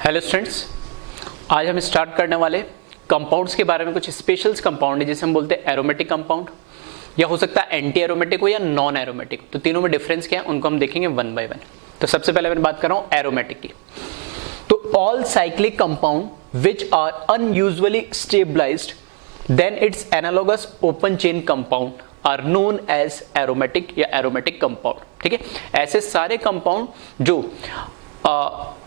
Hello students, आज हम start करने वाले कंपाउंड्स के बारे में। कुछ स्पेशल्स कंपाउंड है जिसे हम बोलते हैं एरोमेटिक कंपाउंड, या हो सकता है एंटी एरोमेटिक हो या नॉन एरोमेटिक। तो तीनों में डिफरेंस क्या है उनको हम देखेंगे वन बाय वन। तो सबसे पहले मैं बात कर रहा हूं एरोमेटिक की। तो all cyclic compound which are unusually stabilized then its analogous open chain compound are known as aromatic या एरोमेटिक कंपाउंड। ठीक है, ऐसे सारे कंपाउंड जो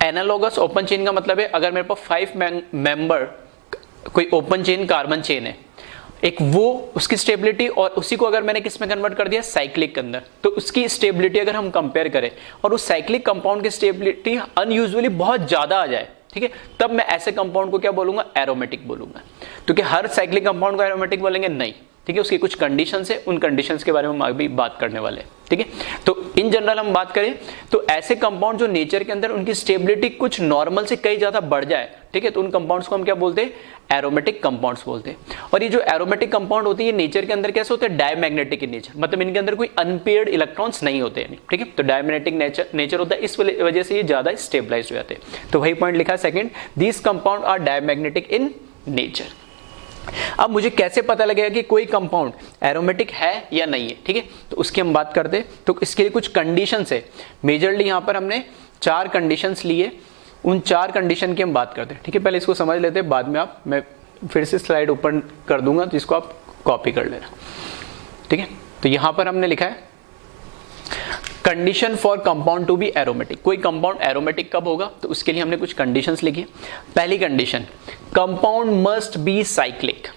एनालॉगस ओपन चेन का मतलब है अगर मेरे पास 5 मेंबर कोई ओपन चेन कार्बन चेन है, एक वो उसकी स्टेबिलिटी, और उसी को अगर मैंने किस में कन्वर्ट कर दिया साइक्लिक के अंदर, तो उसकी स्टेबिलिटी अगर हम कंपेयर करें और उस साइक्लिक कंपाउंड की स्टेबिलिटी अनयूजुअली बहुत ज्यादा आ जाए, ठीक है, तब मैं ऐसे कंपाउंड को क्या बोलूंगा, एरोमेटिक बोलूंगा। क्योंकि हर साइक्लिक कंपाउंड को एरोमेटिक बोलेंगे नहीं, ठीक है, उसकी कुछ कंडीशंस है, उन कंडीशंस के बारे में हम अभी बात करने वाले हैं। ठीक है, तो इन जनरल हम बात करें तो ऐसे कंपाउंड जो नेचर के अंदर उनकी स्टेबिलिटी कुछ नॉर्मल से कई ज्यादा बढ़ जाए, ठीक है, तो उन कंपाउंड्स को हम क्या बोलते हैं, एरोमेटिक कंपाउंड्स बोलते हैं। और ये जो एरोमेटिक कंपाउंड होती है नेचर के अंदर कैसे होते हैं, डायमैग्नेटिक इन नेचर, मतलब इनके अंदर कोई अनपेयर्ड इलेक्ट्रॉन्स नहीं होते हैं। ठीक है, तो डायमैग्नेटिक नेचर होता है, इस वजह से ये ज्यादा स्टेबलाइज हो जाते हैं। तो वही पॉइंट लिखा है second, these compound are diamagnetic in nature. अब मुझे कैसे पता लगेगा कि कोई कंपाउंड एरोमेटिक है या नहीं है, ठीक है, तो उसकी हम बात करते हैं। तो इसके लिए कुछ कंडीशंस है, मेजरली यहां पर हमने 4 कंडीशंस लिए, उन 4 कंडीशन की हम बात करते हैं। ठीक है, पहले इसको समझ लेते हैं, बाद में मैं फिर से स्लाइड ओपन कर दूंगा तो इसको आप कॉपी कर लेना। ठीक है, तो यहां पर हमने लिखा है condition for compound to be aromatic. कोई कंपाउंड एरोमेटिक कब होगा, तो उसके लिए हमने कुछ कंडीशंस लिखी। पहली condition, compound must be cyclic.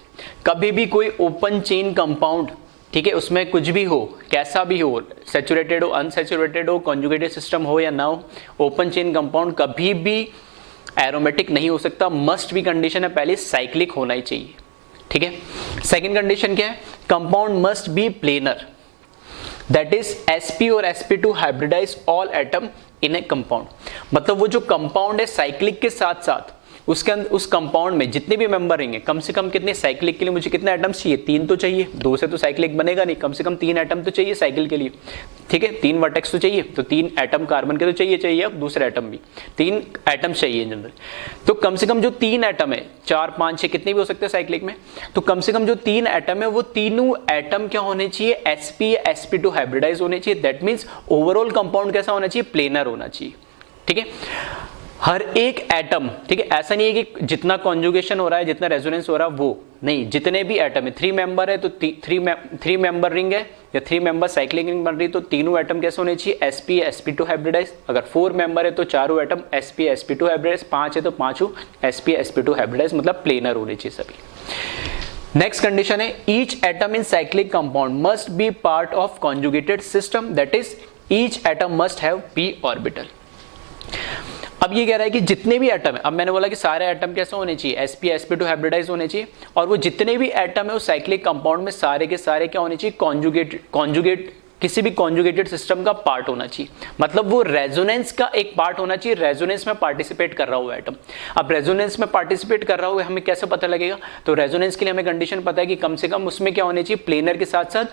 कभी भी कोई ओपन चेन कंपाउंड, ठीक है, उसमें कुछ भी हो, कैसा भी हो, सैचुरेटेड हो, अनसैचुरेटेड हो, कॉन्जुगेटेड सिस्टम हो या ना हो, ओपन चेन कंपाउंड कभी भी एरोमेटिक नहीं हो सकता। मस्ट भी कंडीशन है, पहले साइक्लिक होना ही चाहिए। ठीक है, सेकेंड कंडीशन क्या है, compound must be planar, that is sp और sp2 hybridize all atom in a compound. मतलब वो जो कंपाउंड है साइक्लिक के साथ साथ उसके अंदर उस कंपाउंड में जितने भी मेंबर रहेंगे, कम से कम कितने, साइक्लिक के लिए मुझे कितने एटम्स चाहिए, 3 तो चाहिए, 2 से तो साइक्लिक बनेगा नहीं, कम से कम 3 एटम तो चाहिए साइकिल के लिए। ठीक है, 3 वर्टेक्स तो चाहिए, तो 3 एटम कार्बन के तो चाहिए, अब दूसरे एटम भी 3 एटम चाहिए जनरल। तो कम से कम जो 3 एटम है, 4 5 6 कितने भी हो सकते हैं साइक्लिक में, तो कम से कम जो 3 एटम है वो तीनों एटम क्या होने चाहिए, sp या sp2 हाइब्रिडाइज होने चाहिए। दैट मीन्स ओवरऑल कंपाउंड कैसा होना चाहिए, प्लेनर होना चाहिए। ठीक है, हर एक एटम, ठीक है, ऐसा नहीं है कि जितना कॉन्जुगेशन हो रहा है, जितना रेजोनेंस हो रहा है वो नहीं, जितने भी एटम है, 3 मेंबर है तो 3 मेंबर रिंग है या 3 मेंबर साइक्लिक रिंग बन रही, तो तीनों एटम कैसे होने चाहिए, sp sp2 हाइब्रिडाइज। अगर 4 मेंबर है तो चारों एटम sp sp2 हाइब्रिडाइज, 5 है तो पांचों sp sp2 हाइब्रिडाइज, मतलब प्लेनर होने चाहिए सभी। नेक्स्ट कंडीशन है, each atom in cyclic compound must B part of conjugated system, that is each atom must have p orbital. अब ये कह रहा है कि जितने भी एटम है, अब मैंने बोला कि सारे एटम कैसे होने चाहिए, sp sp2 हाइब्रिडाइज होने चाहिए, और वो जितने भी एटम है उस साइक्लिक कंपाउंड में सारे के सारे क्या होने चाहिए, कॉन्जुगेट किसी भी कॉन्जुगेटेड सिस्टम का पार्ट होना चाहिए। मतलब वो रेजोनेंस का एक पार्ट होना चाहिए, रेजोनेंस में पार्टिसिपेट कर रहा हुआ एटम। अब रेजोनेंस में पार्टिसिपेट कर रहा हुआ हमें कैसे पता लगेगा, तो रेजोनेंस के लिए हमें कंडीशन पता है कि कम से कम उसमें क्या होने चाहिए, प्लेनर के साथ साथ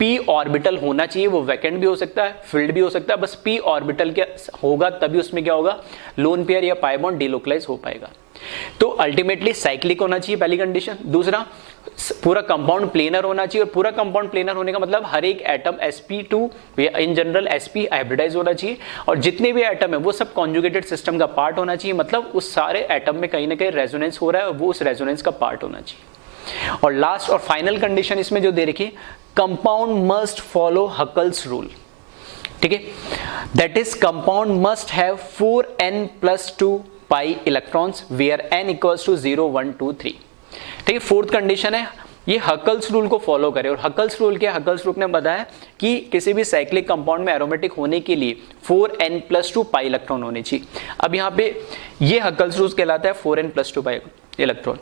p ऑर्बिटल होना चाहिए। वो वैकेंट भी हो सकता है, फिल्ड भी हो सकता है, बस p ऑर्बिटल क्या होगा तभी उसमें क्या होगा, लोन पेयर या पाई बॉन्ड डिलोकलाइज हो पाएगा। तो अल्टीमेटली साइक्लिक होना चाहिए, पहली कंडीशन। दूसरा, पूरा कंपाउंड प्लेनर होना चाहिए, और पूरा कंपाउंड प्लेनर होने का मतलब हर एक एटम sp2 या इन जनरल sp हाइब्रिडाइज होना चाहिए, और जितने भी एटम है वो सब कॉन्जुगेटेड सिस्टम का पार्ट होना चाहिए। मतलब उस सारे एटम में कहीं ना कहीं रेजोनेंस हो रहा है, वो उस रेजोनेंस का पार्ट होना चाहिए। और लास्ट और फाइनल कंडीशन इसमें जो दे रखी, compound must follow Huckel's rule. ठीक है, that is compound must have 4n+2 pi electrons where n equals to 0 1 2 3। ठीक है, फोर्थ कंडीशन है ये हकल्स रूल को फॉलो करे। और हकल्स रूल क्या है, हकल्स रूल ने बताया कि किसी भी साइक्लिक कंपाउंड में एरोमेटिक होने के लिए 4n+2 पाई इलेक्ट्रॉन होने चाहिए। अब यहाँ पे ये हकल्स रूल कहलाता है 4n+2 पाई इलेक्ट्रॉन।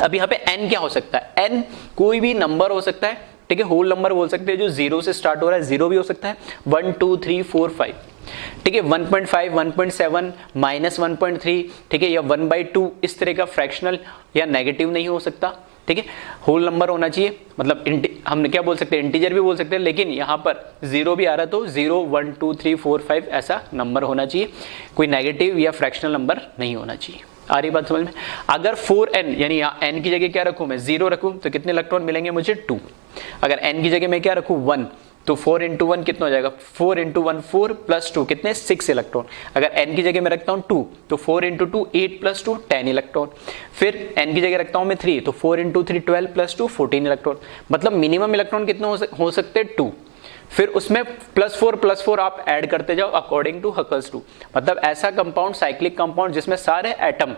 अब यहाँ पे n क्या हो सकता है, n कोई भी नंबर हो सकता है, ठीक है, होल नंबर बोल सकते हैं जो 0 से स्टार्ट हो रहा है, 0 भी हो सकता है, 1 2 3 4 5, ठीक है, 1.5 1.7 -1.3, ठीक है, या 1/2, इस तरह का फ्रैक्शनल या नेगेटिव नहीं हो सकता। ठीक है, होल नंबर होना चाहिए, मतलब हम क्या बोल सकते हैं, इंटीजर भी बोल सकते हैं, लेकिन यहाँ पर 0 भी आ रहा है तो 0 1 2 3 4 5 ऐसा नंबर होना चाहिए, कोई नेगेटिव या फ्रैक्शनल नंबर नहीं होना चाहिए। आ रही बात समझ में? अगर 4n यानी यहाँ n की जगह क्या रखूँ मैं, 0 रखूँ तो कितने इलेक्ट्रॉन मिलेंगे मुझे, 2। अगर n की जगह मैं क्या रखूँ, 1, तो 4 इंटू 1 कितना हो जाएगा, 4 इंटू 1 4 प्लस 2 कितने, 6 इलेक्ट्रॉन। अगर n की जगह मैं रखता हूँ 2 तो 4 इंटू 2 8 प्लस 2 10 इलेक्ट्रॉन। फिर n की जगह रखता हूँ मैं 3 तो 4 इंटू 3 12 प्लस 2 14 इलेक्ट्रॉन। मतलब मिनिमम इलेक्ट्रॉन कितने हो सकते हैं, 2। फिर उसमें प्लस 4 आप ऐड करते जाओ अकॉर्डिंग टू हकल्स रूल। मतलब ऐसा कंपाउंड, साइक्लिक कंपाउंड जिसमें सारे एटम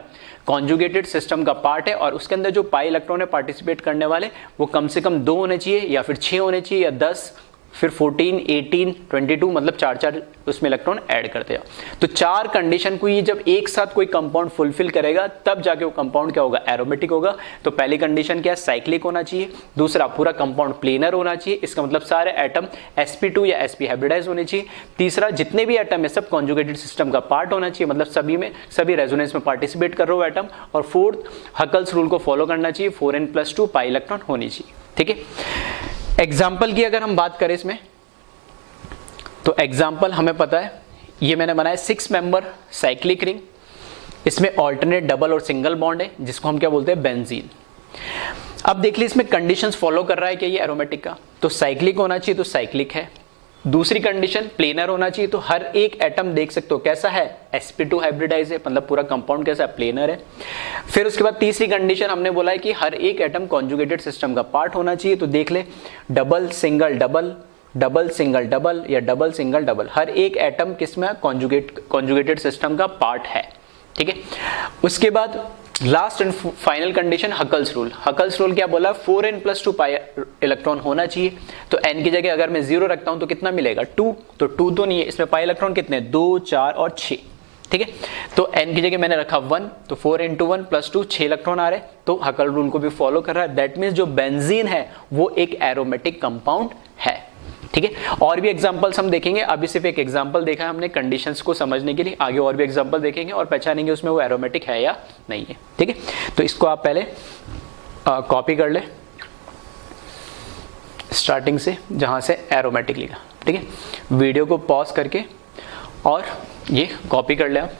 कॉन्जुगेटेड सिस्टम का पार्ट है और उसके अंदर जो पाई इलेक्ट्रॉन है पार्टिसिपेट करने वाले वो कम से कम 2 होने चाहिए या फिर 6 होने चाहिए या 10, फिर 14 18 22, मतलब 4 उसमें इलेक्ट्रॉन ऐड करते जाओ। तो 4 कंडीशन को ये जब एक साथ कोई कंपाउंड फुलफिल करेगा तब जाके वो कंपाउंड क्या होगा, एरोमेटिक होगा। तो पहली कंडीशन क्या है, साइक्लिक होना चाहिए। दूसरा, पूरा कंपाउंड प्लेनर होना चाहिए, इसका मतलब सारे एटम sp2 या sp हाइब्रिडाइज होने चाहिए। तीसरा, जितने भी एटम है सब कॉन्जुगेटेड सिस्टम का पार्ट होना चाहिए, मतलब सभी रेजोनेंस में पार्टिसिपेट कर रहे हो एटम। और फोर्थ, हकल्स रूल को फॉलो करना चाहिए, 4n+2 पाई इलेक्ट्रॉन होनी चाहिए। ठीक है, एग्जाम्पल की अगर हम बात करें इसमें, तो एग्जाम्पल हमें पता है, ये मैंने बनाया 6 मेंबर साइक्लिक रिंग। इसमें ऑल्टरनेट डबल और सिंगल बॉन्ड है जिसको हम क्या बोलते हैं, बेंजीन। अब देख लीजिए इसमें कंडीशंस फॉलो कर रहा है क्या ये एरोमेटिक का, तो साइक्लिक होना चाहिए तो साइक्लिक है। दूसरी कंडीशन, प्लेनर होना चाहिए, तो हर एक एटम देख सकते हो कैसा है, sp2 हाइब्रिडाइज है, मतलब पूरा कंपाउंड कैसा है, प्लेनर है। फिर उसके बाद तीसरी कंडीशन हमने बोला है कि हर एक एटम कॉन्जुगेटेड सिस्टम का पार्ट होना चाहिए। तो देख ले, double single double, double single double या डबल सिंगल डबल, हर एक एटम किसमें, कॉन्जुगेटेड सिस्टम का पार्ट है। ठीक है, उसके बाद last and final condition, Huckel's rule. Huckel's rule क्या बोला, 4n+2 पाई इलेक्ट्रॉन होना चाहिए। तो n की जगह अगर मैं 0 रखता हूं तो कितना मिलेगा, 2। तो 2 तो नहीं है, इसमें पाई इलेक्ट्रॉन कितने, 2 4 और 6। ठीक है, तो n की जगह मैंने रखा 1, तो 4 इंटू 1 प्लस 2, 6 इलेक्ट्रॉन आ रहे, तो हकल रूल को भी फॉलो कर रहा है। दैट मीन्स जो बेंजीन है वो एक एरोमेटिक कंपाउंड है। ठीक है, और भी एग्जांपल्स हम देखेंगे, अभी सिर्फ एक एग्जांपल देखा है हमने कंडीशंस को समझने के लिए, आगे और भी एग्जांपल देखेंगे और पहचानेंगे उसमें वो एरोमेटिक है या नहीं है। ठीक है, तो इसको आप पहले कॉपी कर ले स्टार्टिंग से, जहां से एरोमेटिक लिखा। ठीक है, वीडियो को पॉज करके और ये कॉपी कर ले आप।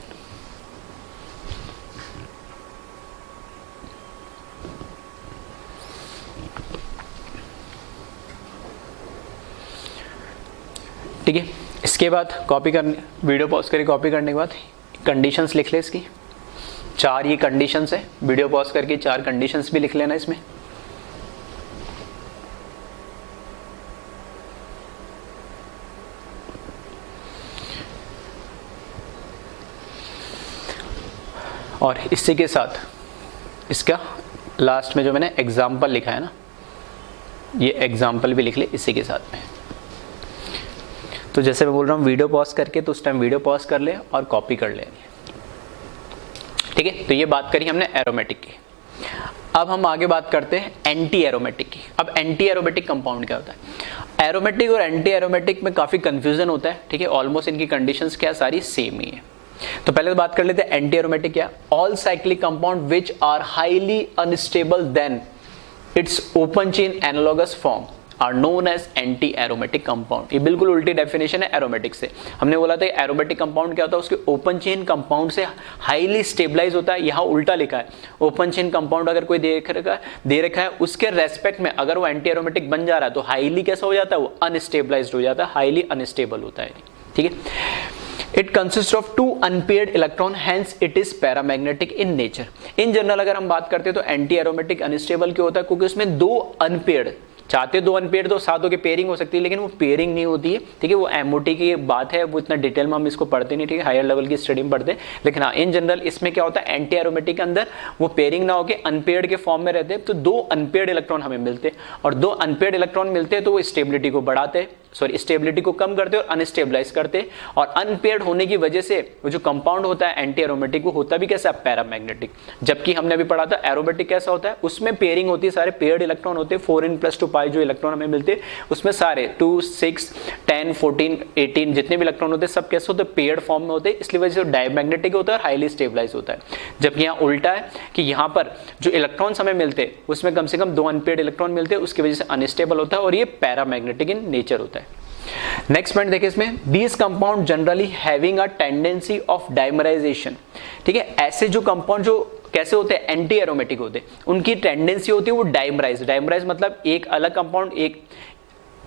ठीक है, इसके बाद कॉपी करने, वीडियो पॉज करके कॉपी करने के बाद कंडीशंस लिख ले इसकी। 4 ये कंडीशंस है, वीडियो पॉज करके 4 कंडीशंस भी लिख लेना इसमें। और इसी के साथ इसका लास्ट में जो मैंने एग्जाम्पल लिखा है ना, ये एग्जाम्पल भी लिख ले इसी के साथ में। तो जैसे मैं बोल रहा हूँ वीडियो पॉज करके, तो उस टाइम वीडियो पॉज कर ले और कॉपी कर ले। ठीक है, तो ये बात करी हमने एरोमेटिक की। अब हम आगे बात करते हैं एंटी एरोमेटिक की। अब एंटी एरोमेटिक कंपाउंड क्या होता है, एरोमेटिक और एंटी एरोमेटिक में काफी कंफ्यूजन होता है। ठीक है, ऑलमोस्ट इनकी कंडीशंस क्या सारी सेम ही है। तो पहले बात कर लेते हैं एंटी एरोमेटिक क्या, all cyclic compound which are highly unstable then its open chain analogous form are known as anti aromatic compound. ये बिल्कुल उल्टी डेफिनेशन है एरोमेटिक से। हमने बोला था एरोमेटिक कंपाउंड क्या होता है, उसके ओपन चेन कंपाउंड से हाईली स्टेबलाइज होता है। यहाँ उल्टा लिखा है, ओपन चेन कंपाउंड अगर कोई दे रखा है उसके रेस्पेक्ट में अगर वो एंटी एरोमेटिक बन जा रहा है तो हाईली कैसा हो जाता है, वो अनस्टेबलाइज्ड हो जाता है, हाईली अनस्टेबल होता है। ठीक है, It consists of 2 unpaired electron, hence it is paramagnetic in nature. In general अगर हम बात करते हैं तो एंटी एरोमेटिक अनस्टेबल क्यों होता है, क्योंकि उसमें 2 अनपेयर्ड, चाहते 2 अनपेयर्ड तो सातों की पेयरिंग हो सकती है, लेकिन वो पेयरिंग नहीं होती है। ठीक है, वो एमओटी की बात है, वो इतना डिटेल में हम इसको पढ़ते नहीं। ठीक है, हायर लेवल की स्टडी में पढ़ते हैं, लेकिन हाँ इन जनरल इसमें क्या होता है, एंटी एरोमेटिक के अंदर वो पेयरिंग ना होकर अनपेयर्ड के फॉर्म में रहते हैं। तो 2 अनपेयर्ड इलेक्ट्रॉन हमें मिलते हैं, और 2 अनपेयर्ड इलेक्ट्रॉन मिलते हैं तो वो स्टेबिलिटी को बढ़ाते हैं, सॉरी स्टेबिलिटी को कम करते और अनस्टेबलाइज करते, और अनपेयर्ड होने की वजह से वो जो कंपाउंड होता है एंटी एरोमेटिक, वो होता भी कैसा, पैरामैग्नेटिक। जबकि हमने अभी पढ़ा था एरोमेटिक कैसा होता है, उसमें पेयरिंग होती है, सारे पेयर्ड इलेक्ट्रॉन होते हैं, 4n+2 पाई जो इलेक्ट्रॉन हमें मिलते हैं उसमें सारे 2, 6, 10, 14, 18 जितने भी इलेक्ट्रॉन होते हैं सब कैसे होते हैं, पेयर्ड फॉर्म में होते हैं, इसलिए वजह से डायमैग्नेटिक होता है और हाईली स्टेबलाइज होता है। जबकि यहाँ उल्टा है कि यहाँ पर जो इलेक्ट्रॉन्स हमें मिलते हैं उसमें कम से कम 2 अनपेयर्ड इलेक्ट्रॉन मिलते हैं, उसकी वजह से अनस्टेबल होता है और ये पैरामैग्नेटिक इन नेचर होता है। नेक्स्ट पॉइंट देखिए इसमें, these compound generally having a tendency of dimerisation. ठीक है, ऐसे जो कंपाउंड जो कैसे होते हैं, एंटी एरोमेटिक होते हैं, उनकी टेंडेंसी होती है वो डाइमराइज। डाइमराइज मतलब एक अलग कंपाउंड, एक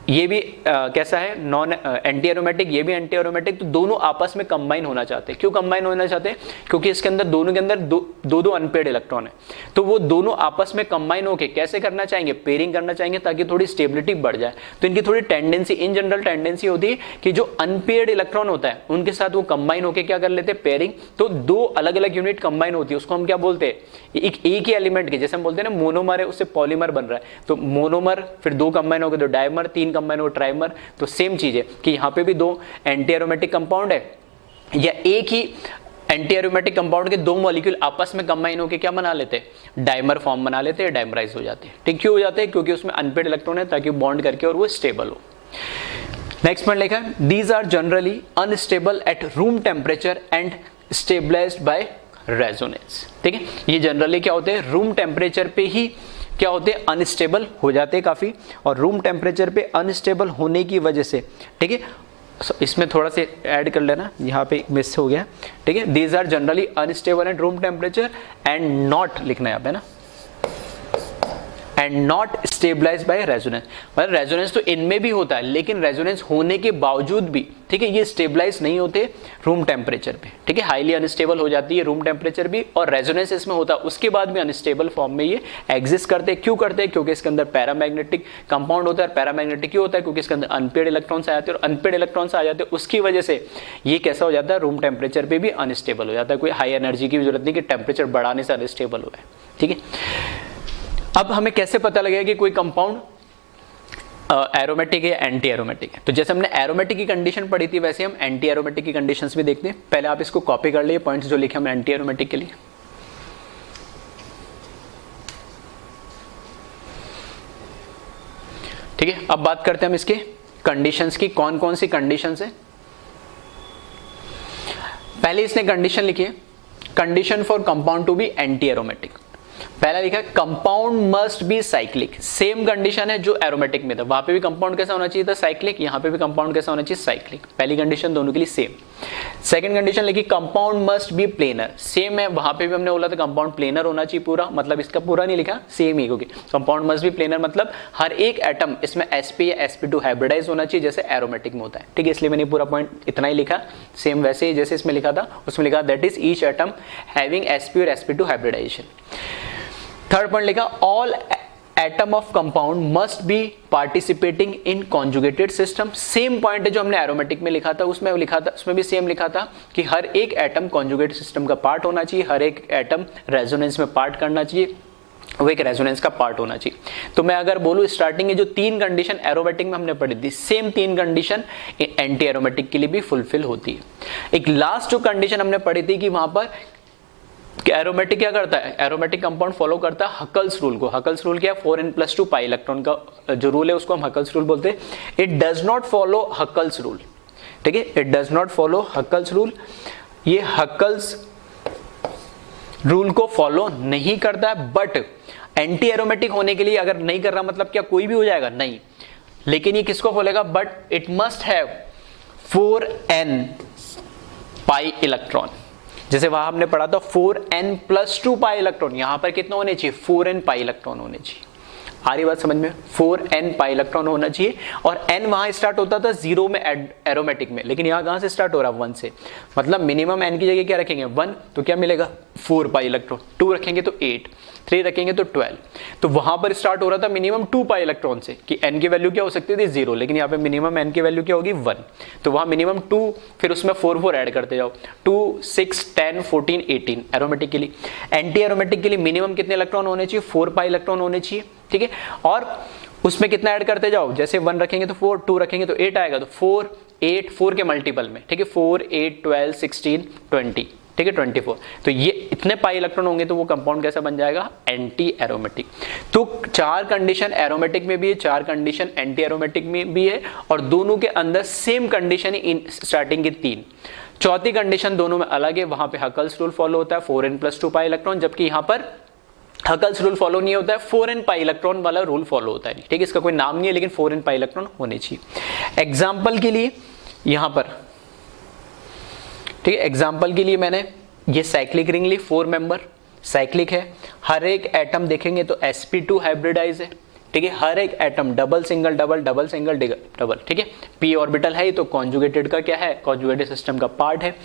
ये भी कैसा है, नॉन एंटी एरोमेटिक, ये भी एंटी एरोमेटिक, तो दोनों आपस में कंबाइन होना चाहते हैं। क्यों कंबाइन होना चाहते हैं, क्योंकि इसके अंदर दोनों के अंदर दो अनपेयर्ड इलेक्ट्रॉन है, तो वो दोनों आपस में कंबाइन होकर कैसे करना चाहेंगे, पेयरिंग करना चाहेंगे ताकि थोड़ी स्टेबिलिटी बढ़ जाए। तो इनकी थोड़ी टेंडेंसी, इन जनरल टेंडेंसी होती है कि जो अनपेयर्ड इलेक्ट्रॉन होता है उनके साथ वो कंबाइन होकर क्या कर लेते हैं, पेयरिंग। तो 2 अलग अलग यूनिट कंबाइन होती है, उसको हम क्या बोलते हैं, एक ही एलिमेंट के, जैसे हम बोलते हैं ना मोनोमर है उससे पॉलीमर बन रहा है, तो मोनोमर फिर 2 कंबाइन हो गए तो डायमर, 3 कंबाइन हो ट्राइमर। तो सेम चीज है कि यहां पे भी 2 एंटी एरोमेटिक कंपाउंड है, या एक ही एंटी एरोमेटिक कंपाउंड के 2 मॉलिक्यूल आपस में कंबाइन होकर क्या बना लेते हैं, डाइमर फॉर्म बना लेते हैं, डाइमराइज हो जाते हैं। ठीक, क्यों हो जाते हैं, क्योंकि उसमें अनपेयर्ड इलेक्ट्रॉन है ताकि बॉन्ड करके और वो स्टेबल हो। नेक्स्ट पॉइंट लिखा है, these are generally unstable at room temperature and stabilized by resonance. ठीक है, ये जनरली क्या होते हैं, रूम टेम्परेचर पे ही क्या होते हैं, अनस्टेबल हो जाते हैं काफी, और रूम टेम्परेचर पे अनस्टेबल होने की वजह से, ठीक है, इसमें थोड़ा से ऐड कर लेना, यहाँ पे मिस हो गया। ठीक है, these are generally unstable at room temperature and not लिखना है यहाँ पे ना, and not stabilized by resonance. मतलब रेजोनेंस तो इनमें भी होता है, लेकिन रेजोनेंस होने के बावजूद भी, ठीक है, ये स्टेबलाइज नहीं होते रूम टेम्परेचर पे। ठीक है, हाईली अनस्टेबल हो जाती है रूम टेम्परेचर भी, और रेजोनेंस इसमें होता है उसके बाद भी अनस्टेबल फॉर्म में ये एग्जिस्ट करते हैं। क्यों करते हैं, क्योंकि इसके अंदर पैरामैग्नेटिक कंपाउंड होता है। पैरामैग्नेटिक क्यों होता है, क्योंकि इसके अंदर अनपेयर्ड इलेक्ट्रॉन्स आ जाते हैं, और अनपेयर्ड इलेक्ट्रॉन्स आ जाते हैं, उसकी वजह से ये कैसा हो जाता है, रूम टेम्परेचर पे भी अनस्टेबल हो जाता है। कोई हाई एनर्जी की जरूरत नहीं कि टेम्परेचर बढ़ाने से अनस्टेबल हुआ है। ठीक है, अब हमें कैसे पता लगेगा कि कोई कंपाउंड एरोमेटिक है, एंटी एरोमेटिक है। तो जैसे हमने एरोमेटिक की कंडीशन पढ़ी थी, वैसे हम एंटी एरोमेटिक की कंडीशंस भी देखते हैं। पहले आप इसको कॉपी कर लिए पॉइंट्स जो लिखे हमने एंटी एरोमेटिक के लिए। ठीक है, अब बात करते हैं हम इसके कंडीशंस की, कौन कौन सी कंडीशंस है। पहले इसने कंडीशन लिखी है, condition for compound to be anti aromatic. पहला लिखा है compound must be cyclic. Same condition है जो एरोमेटिक में था, वहां पे भी कंपाउंड कैसा होना चाहिए था, साइक्लिक, यहां पे भी कंपाउंड कैसा होना चाहिए, साइक्लिक। पहली कंडीशन दोनों के लिए सेम। सेकंड कंडीशन लिखी compound must be planar. Same है, वहां पे भी हमने बोला था कंपाउंड प्लेनर होना चाहिए पूरा, मतलब इसका पूरा नहीं लिखा, सेम ही, क्योंकि कंपाउंड मस्ट बी प्लेनर मतलब हर एक एटम इसमें sp या sp2 हाइब्रिडाइज होना चाहिए, जैसे एरोमेटिक में होता है। ठीक है, इसलिए मैंने पूरा पॉइंट इतना ही लिखा, सेम वैसे ही जैसे इसमें लिखा था, उसमें लिखा that is each atom having sp और sp2 हाइब्रिडाइजेशन। थर्ड पॉइंट लिखा all atom of compound must be participating in conjugated system. Same point है जो हमने एरोमेटिक में लिखा था, उसमें लिखा था, उसमें भी सेम लिखा था कि हर एक एटम कॉन्जुगेट सिस्टम का पार्ट होना चाहिए, हर एक एटम रेजोनेंस में पार्ट करना चाहिए, वो एक रेजोनेंस का पार्ट होना चाहिए। तो मैं अगर बोलूं स्टार्टिंग में जो 3 कंडीशन एरोमेटिक में हमने पढ़ी थी, सेम 3 कंडीशन एंटी एरोमेटिक के लिए भी फुलफिल होती है। एक लास्ट जो कंडीशन हमने पढ़ी थी कि वहां पर एरोमेटिक क्या करता है, एरोमेटिक कंपाउंड फॉलो करता है हकल्स रूल को। हकल्स रूल क्या है, 4n+2 पाई इलेक्ट्रॉन का जो रूल है उसको हम हकल्स रूल बोलते हैं। It does not follow Huckel's rule. ठीक है, it does not follow Huckel's rule. ये हकल्स रूल को फॉलो नहीं करता है, बट एंटी एरोमेटिक होने के लिए अगर नहीं कर रहा मतलब क्या कोई भी हो जाएगा, नहीं, लेकिन ये किसको फॉलोगा, but it must have 4n pi electron. जैसे वहां हमने पढ़ा था 4n+2 पाई इलेक्ट्रॉन, यहां पर कितना होने चाहिए, 4n पाई इलेक्ट्रॉन होने चाहिए। आ रही बात समझ में, 4n पाई इलेक्ट्रॉन होना चाहिए। और n वहां स्टार्ट होता था 0 में एरोमेटिक में, लेकिन यहां कहां से स्टार्ट हो रहा है, 1 से। मतलब मिनिमम n की जगह क्या रखेंगे, 1, तो क्या मिलेगा 4 पाई इलेक्ट्रॉन। 2 रखेंगे तो 8, 3 रखेंगे तो 12। तो वहां पर स्टार्ट हो रहा था मिनिमम 2 पाई इलेक्ट्रॉन से, कि n की वैल्यू क्या हो सकती थी 0, लेकिन यहाँ पे मिनिमम n की वैल्यू क्या होगी 1। तो वहां मिनिमम 2, फिर उसमें 4 ऐड करते जाओ, 2, 6, 10, 14, 18 एरोमेटिक के लिए। एंटी एरोमेटिक के लिए मिनिमम कितने इलेक्ट्रॉन होने चाहिए, 4 पाई इलेक्ट्रॉन होने चाहिए। ठीक है, और उसमें कितना ऐड करते जाओ, जैसे 1 रखेंगे तो 4, 2 रखेंगे तो 8 आएगा, तो 4 8 4 के मल्टीपल में, ठीक है, 4 8 12 16 20, ठीक है 24। तो ये इतने पाई इलेक्ट्रॉन होंगे तो वो कंपाउंड कैसा बन जाएगा, एंटी एरोमेटिक। तो 4 कंडीशन एरोमेटिक में भी है, 4 कंडीशन एंटी एरोमेटिक में भी है, और दोनों के अंदर सेम कंडीशन इन स्टार्टिंग की 3। चौथी कंडीशन दोनों में अलग है, वहां पे हकल्स रूल फॉलो होता है 4n+2 पाई इलेक्ट्रॉन, जबकि यहां पर हकल्स रूल फॉलो नहीं होता है, 4n पाई इलेक्ट्रॉन वाला रूल फॉलो होता है, ठीक है, इसका कोई नाम नहीं है लेकिन 4n पाई इलेक्ट्रॉन होने चाहिए। एग्जाम्पल के लिए यहां पर, ठीक है, एग्जाम्पल के लिए मैंने ये साइक्लिक रिंग ली, 4 मेंबर साइक्लिक है, हर एक एटम देखेंगे तो sp2 हाइब्रिडाइज है, ठीक है, हर एक atom double single double double single double, ठीक है, p ऑर्बिटल है तो कॉन्जुगेटेड का क्या है, कॉन्जुगेटेड सिस्टम का पार्ट है।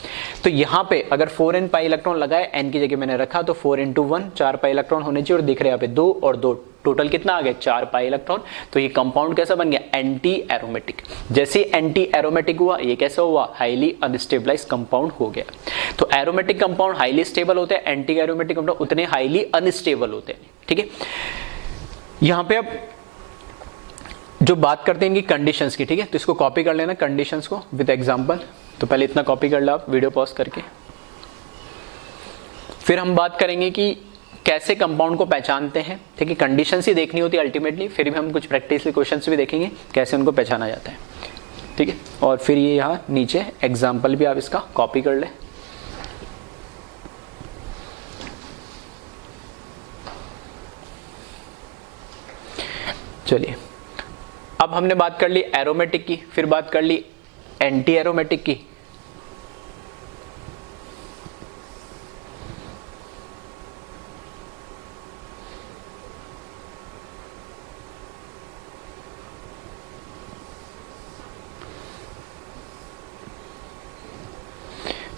तो यहाँ पे अगर 4n पाई इलेक्ट्रॉन लगाए, n की जगह मैंने रखा तो 4 × 1 4 पाई इलेक्ट्रॉन होने चाहिए, और दिख रहे हैं यहाँ पे 2 और 2 टोटल कितना आ गया, 4 पाई इलेक्ट्रॉन। तो ये कंपाउंड कैसा बन गया, एंटी एरोमेटिक। जैसे एंटी एरोमेटिक हुआ, ये कैसा हुआ, हाईली अनस्टेबलाइज कंपाउंड हो गया। तो एरोमेटिक कंपाउंड हाईली स्टेबल होते हैं, एंटी एरोमेटिक कंपाउंड उतने हाईली अनस्टेबल होते हैं, ठीक है। यहां पे अब जो बात करते हैं इनकी कंडीशंस की, ठीक है, तो इसको कॉपी कर लेना कंडीशंस को विद एग्जांपल। तो पहले इतना कॉपी कर लो आप वीडियो पॉज करके, फिर हम बात करेंगे कि कैसे कंपाउंड को पहचानते हैं, ठीक है, कंडीशंस ही देखनी होती है अल्टीमेटली, फिर भी हम कुछ प्रैक्टिस के क्वेश्चंस भी देखेंगे कैसे उनको पहचाना जाता है, ठीक है। और फिर ये यहाँ नीचे एग्जाम्पल भी आप इसका कॉपी कर ले। चलिए, अब हमने बात कर ली एरोमेटिक की, फिर बात कर ली एंटी एरोमेटिक की।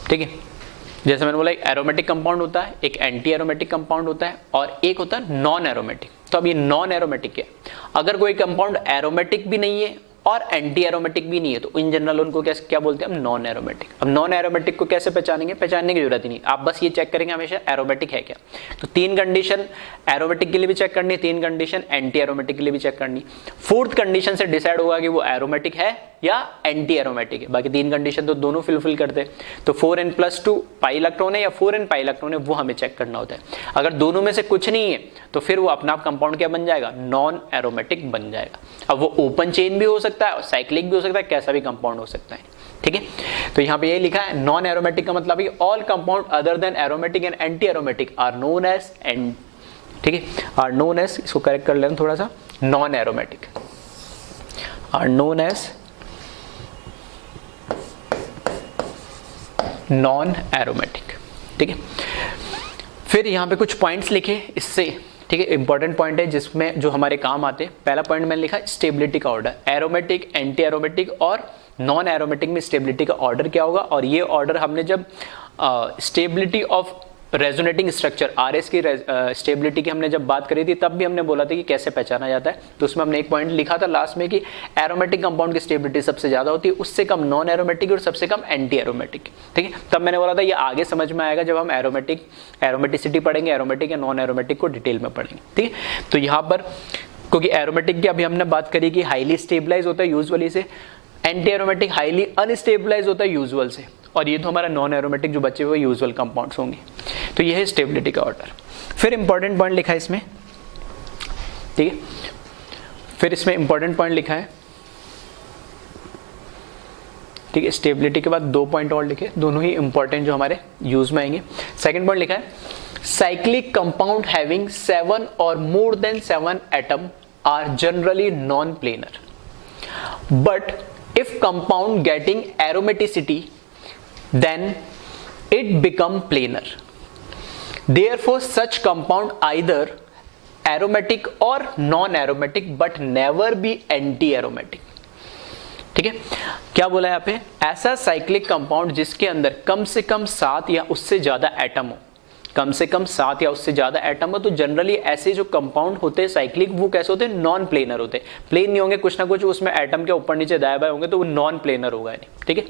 ठीक है, जैसे मैंने बोला एक एरोमेटिक कंपाउंड होता है, एक एंटी एरोमेटिक कंपाउंड होता है, और एक होता है नॉन एरोमेटिक। तो अब ये नॉन एरोमेटिक क्या है, अगर कोई कंपाउंड एरोमेटिक भी नहीं है और एंटी एरोमेटिक भी नहीं है तो इन जनरल उनको क्या बोलते हैं हम, नॉन एरोमेटिक। अब नॉन एरोमेटिक को कैसे पहचानेंगे, पहचानने की जरूरत ही नहीं, आप बस ये चेक करेंगे हमेशा एरोमेटिक है क्या। तो 3 कंडीशन एरोमेटिक के लिए भी चेक करनी, 3 कंडीशन एंटी एरोमेटिक के लिए भी चेक करनी, 4th कंडीशन से डिसाइड होगा कि वो एरोमेटिक है या एंटी एरोमेटिक है। बाकी 3 कंडीशन तो दोनों फुलफिल करते हैं। तो 4n+2 पाई इलेक्ट्रॉन है या 4n पाई इलेक्ट्रॉन है, वो हमें चेक करना होता है। अगर दोनों में से कुछ नहीं है तो फिर वो अपना आप कंपाउंड क्या बन जाएगा, नॉन एरोमेटिक बन जाएगा। अब वो ओपन चेन भी हो सकता है, साइक्लिक भी हो सकता है, कैसा भी कंपाउंड हो सकता है, ठीक है। तो यहाँ पे ये लिखा है नॉन एरोमेटिक का मतलब है all compound other than aromatic and anti aromatic are known as and, ठीक है, आर नोन एज, इसको करेक्ट कर लेना थोड़ा सा, non aromatic are known as non aromatic, ठीक है। फिर यहाँ पे कुछ पॉइंट्स लिखे इससे, ठीक है, इंपॉर्टेंट पॉइंट है जिसमें जो हमारे काम आते हैं। पहला पॉइंट मैंने लिखा स्टेबिलिटी का ऑर्डर, एरोमेटिक, एंटी एरोमेटिक और नॉन एरोमेटिक में स्टेबिलिटी का ऑर्डर क्या होगा। और ये ऑर्डर हमने जब stability of resonating structure RS की स्टेबिलिटी की हमने जब बात करी थी तब भी हमने बोला था कि कैसे पहचाना जाता है। तो उसमें हमने एक पॉइंट लिखा था लास्ट में कि एरोमेटिक कंपाउंड की स्टेबिलिटी सबसे ज्यादा होती है, उससे कम नॉन एरोमेटिक और सबसे कम एंटी एरोमेटिक, ठीक है। तब मैंने बोला था ये आगे समझ में आएगा जब हम एरोमेटिसिटी पढ़ेंगे, एरोमेटिक या नॉन एरोमेटिक को डिटेल में पढ़ेंगे, ठीक है। तो यहाँ पर क्योंकि एरोमेटिक की अभी हमने बात करी कि हाईली स्टेबलाइज होता है यूजुअली से, एंटी एरोमेटिक हाईली अनस्टेबलाइज होता है यूजुअल से, और ये तो हमारा नॉन एरोमेटिक जो बचे हुए यूजुअल कंपाउंड्स होंगे। तो ये है स्टेबिलिटी का ऑर्डर। फिर इंपॉर्टेंट पॉइंट लिखा है इसमें, ठीक है, फिर इसमें इंपॉर्टेंट पॉइंट लिखा है, ठीक है। स्टेबिलिटी के बाद 2 पॉइंट और लिखे, दोनों ही इंपॉर्टेंट जो हमारे यूज में आएंगे। सेकंड पॉइंट लिखा है साइक्लिक कंपाउंड हैविंग 7 और more than 7 atom are generally non planar, but if compound getting aromaticity then it become planar, therefore such compound either aromatic or non aromatic but never be anti aromatic, ठीक है। क्या बोला है यहाँ पे, ऐसा cyclic compound जिसके अंदर कम से कम 7 या उससे ज्यादा एटम हो, कम से कम 7 या उससे ज्यादा एटम हो। तो जनरली ऐसे जो कंपाउंड होते हैं साइक्लिक वो कैसे होते हैं, नॉन प्लेनर होते हैं। प्लेन नहीं होंगे, कुछ ना कुछ उसमें एटम के ऊपर नीचे दाएं बाएं होंगे, तो वो नॉन प्लेनर होगा नहीं, ठीक है।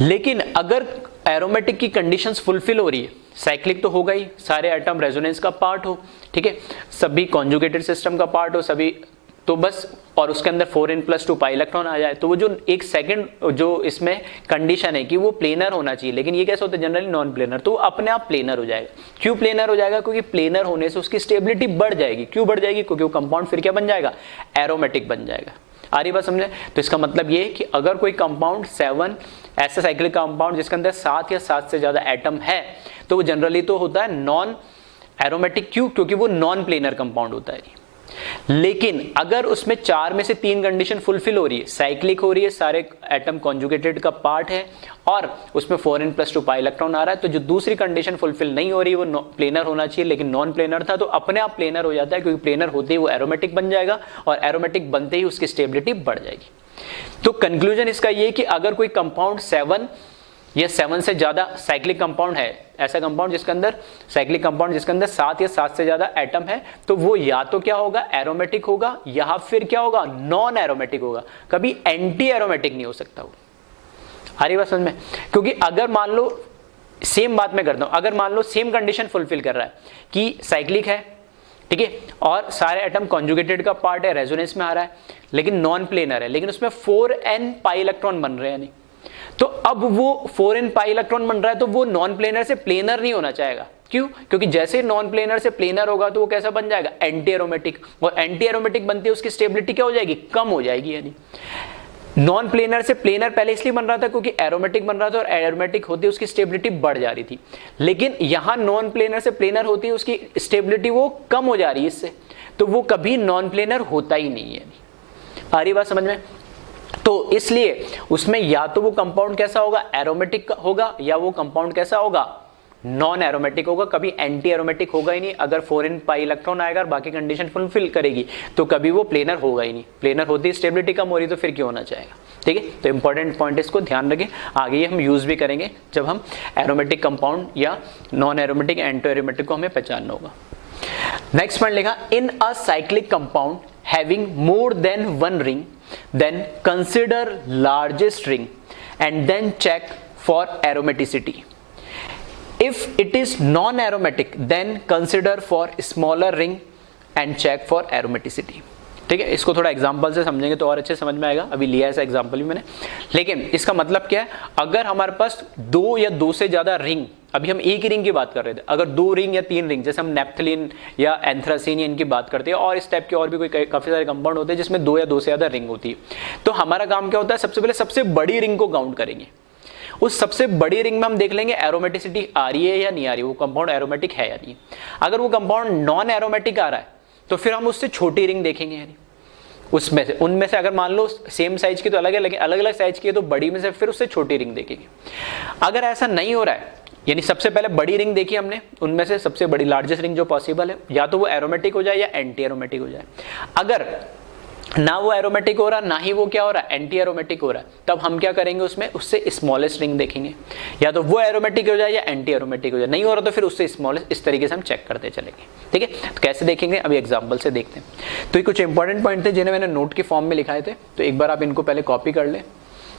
लेकिन अगर एरोमेटिक की कंडीशंस फुलफिल हो रही है, साइक्लिक तो होगा ही, सारे एटम रेजोनेंस का पार्ट हो, ठीक है, सभी कॉन्जुगेटेड सिस्टम का पार्ट हो सभी, तो बस, और उसके अंदर 4n+2 पाई इलेक्ट्रॉन आ जाए, तो वो जो एक सेकंड जो इसमें कंडीशन है कि वो प्लेनर होना चाहिए, लेकिन ये कैसे होता है जनरली नॉन प्लेनर, तो वो अपने आप प्लेनर हो जाएगा। क्यों प्लेनर हो जाएगा? क्योंकि प्लेनर होने से उसकी स्टेबिलिटी बढ़ जाएगी। क्यों बढ़ जाएगी? क्योंकि वो कंपाउंड फिर क्या बन जाएगा? एरोमेटिक बन जाएगा। आ रही बात समझे? तो इसका मतलब ये है कि अगर कोई कंपाउंड 7 ऐसा साइक्लिक कंपाउंड जिसके अंदर 7 या 7 से ज्यादा एटम है, तो वो जनरली तो होता है नॉन एरोमेटिक। क्यों? क्योंकि वो नॉन प्लेनर कंपाउंड होता है। लेकिन अगर उसमें 4 में से 3 कंडीशन फुलफिल हो रही है, साइक्लिक हो रही है, सारे एटम कॉन्जुगेटेड का पार्ट है और उसमें 4n+2 पाई इलेक्ट्रॉन आ रहा है, तो जो दूसरी कंडीशन फुलफिल नहीं हो रही वो प्लेनर होना चाहिए, लेकिन नॉन प्लेनर था, तो अपने आप प्लेनर हो जाता है, क्योंकि प्लेनर होते ही वो एरोमेटिक बन जाएगा और एरोमेटिक बनते ही उसकी स्टेबिलिटी बढ़ जाएगी। तो कंक्लूजन इसका ये कि अगर कोई कंपाउंड 7 या 7 से ज्यादा साइक्लिक कंपाउंड है, ऐसा कंपाउंड जिसके अंदर साइक्लिक कंपाउंड जिसके अंदर 7 या 7 से ज्यादा एटम है, तो वो या तो क्या होगा? एरोमेटिक होगा, या फिर क्या होगा? नॉन एरोमेटिक होगा। कभी एंटी एरोमेटिक नहीं हो सकता वो। आ रही बात समझ में? क्योंकि अगर मान लो, सेम बात मैं करता हूं, अगर मान लो सेम कंडीशन फुलफिल कर रहा है कि साइक्लिक है, ठीक है, और सारे एटम कॉन्जुगेटेड का पार्ट है, रेजोनेंस में आ रहा है, लेकिन नॉन प्लेनर है, लेकिन उसमें 4n पाई इलेक्ट्रॉन बन रहे हैं, नहीं, तो अब वो 4n पाई इलेक्ट्रॉन बन रहा है, तो वो नॉन प्लेनर से प्लेनर नहीं होना चाहेगा। क्यों? क्योंकि जैसे नॉन प्लेनर से प्लेनर होगा तो वो कैसा बन जाएगा? एंटी एरोमेटिक, और एंटी एरोमेटिक बनती है उसकी स्टेबिलिटी क्या हो जाएगी? कम हो जाएगी। यानी नॉन प्लेनर से प्लेनर पहले इसलिए बन रहा था क्योंकि एरोमेटिक बन रहा था, और एरोमेटिक होती उसकी स्टेबिलिटी बढ़ जा रही थी, लेकिन यहां नॉन प्लेनर से प्लेनर होती है उसकी स्टेबिलिटी वो कम हो जा रही है इससे, तो वो कभी नॉन प्लेनर होता ही नहीं है। आ रही बात समझ में? तो इसलिए उसमें या तो वो कंपाउंड कैसा होगा? एरोमेटिक होगा, या वो कंपाउंड कैसा होगा? नॉन एरोमेटिक होगा, कभी एंटी एरोमेटिक होगा ही नहीं। अगर 4n पाई इलेक्ट्रॉन आएगा और बाकी कंडीशन फुलफिल करेगी तो कभी वो प्लेनर होगा ही नहीं। प्लेनर होती स्टेबिलिटी कम हो रही तो फिर क्यों होना चाहेगा? ठीक है, तो इंपॉर्टेंट पॉइंट इसको ध्यान रखें, आगे ये हम यूज भी करेंगे जब हम एरोमेटिक कंपाउंड या नॉन एरोमेटिक, एंटी एरोमेटिक को हमें पहचानना होगा। नेक्स्ट पॉइंट लिखा, in a cyclic compound having more than 1 ring, then consider largest ring and then check for aromaticity. If it is non-aromatic, then consider for smaller ring and check for aromaticity. ठीक है, इसको थोड़ा example से समझेंगे तो और अच्छे समझ में आएगा। अभी लिया ऐसा एग्जाम्पल भी मैंने, लेकिन इसका मतलब क्या है? अगर हमारे पास 2 या 2 से ज्यादा रिंग, अभी हम एक ही रिंग की बात कर रहे थे, अगर 2 रिंग या 3 रिंग, जैसे हम नेप्थलीन या एंथ्रासीन इनकी बात करते हैं, और इस टाइप के और भी कोई काफी सारे कंपाउंड होते हैं जिसमें 2 या 2 से ज्यादा रिंग होती है, तो हमारा काम क्या होता है? सबसे पहले सबसे बड़ी रिंग को काउंट करेंगे। उस सबसे बड़ी रिंग में हम देख लेंगे एरोमेटिसिटी आ रही है या नहीं आ रही है, वो कंपाउंड एरोमेटिक है या नहीं। अगर वो कंपाउंड नॉन एरोमेटिक आ रहा है तो फिर हम उससे छोटी रिंग देखेंगे, यानी उसमें से, उनमें से अगर मान लो सेम साइज की तो अलग है, लेकिन अलग अलग साइज की है तो बड़ी में से फिर उससे छोटी रिंग देखेंगे। अगर ऐसा नहीं हो रहा है, यानी सबसे पहले बड़ी रिंग देखी हमने, उनमें से सबसे बड़ी लार्जेस्ट रिंग जो पॉसिबल है, या तो वो एरोमेटिक हो जाए या एंटी एरोमेटिक हो जाए। अगर ना वो एरोमेटिक हो रहा, ना ही वो क्या हो रहा है? एंटी एरोमेटिक हो रहा है, तब हम क्या करेंगे? उसमें उससे स्मॉलेस्ट रिंग देखेंगे, या तो वो एरोमेटिक हो जाए या एंटी एरोमेटिक हो जाए। नहीं हो रहा तो फिर उससे स्मॉलेस्ट, इस तरीके से हम चेक करते चलेंगे। ठीक है, तो कैसे देखेंगे अभी एग्जांपल से देखते हैं। तो ये कुछ इंपॉर्टेंट पॉइंट थे जिन्हें मैंने नोट के फॉर्म में लिखाए थे, तो एक बार आप इनको पहले कॉपी कर ले।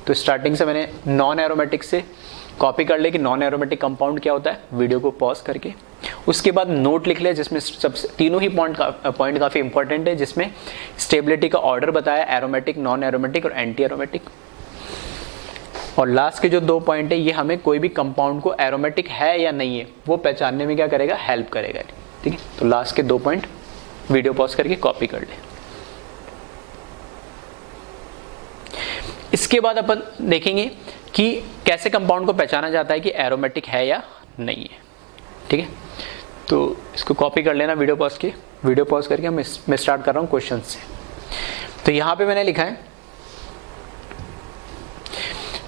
तो स्टार्टिंग से मैंने नॉन एरोमेटिक से कॉपी कर ले कि नॉन एरोमेटिक कंपाउंड क्या होता है, वीडियो को पॉज करके। उसके बाद नोट लिख ले जिसमें सबसे तीनों ही पॉइंट काफी इंपॉर्टेंट है, जिसमें स्टेबिलिटी का ऑर्डर बताया, एरोमेटिक, नॉन एरोमेटिक और एंटी एरोमेटिक। और लास्ट के जो 2 पॉइंट है, ये हमें कोई भी कंपाउंड को एरोमेटिक है या नहीं है वो पहचानने में क्या करेगा? हेल्प करेगा। ठीक है, तो लास्ट के 2 पॉइंट वीडियो पॉज करके कॉपी कर ले। इसके बाद अपन देखेंगे कि कैसे कंपाउंड को पहचाना जाता है कि एरोमेटिक है या नहीं है। ठीक है, तो इसको कॉपी कर लेना वीडियो पॉज करके मैं स्टार्ट कर रहा हूं क्वेश्चन से। तो यहां पे मैंने लिखा है,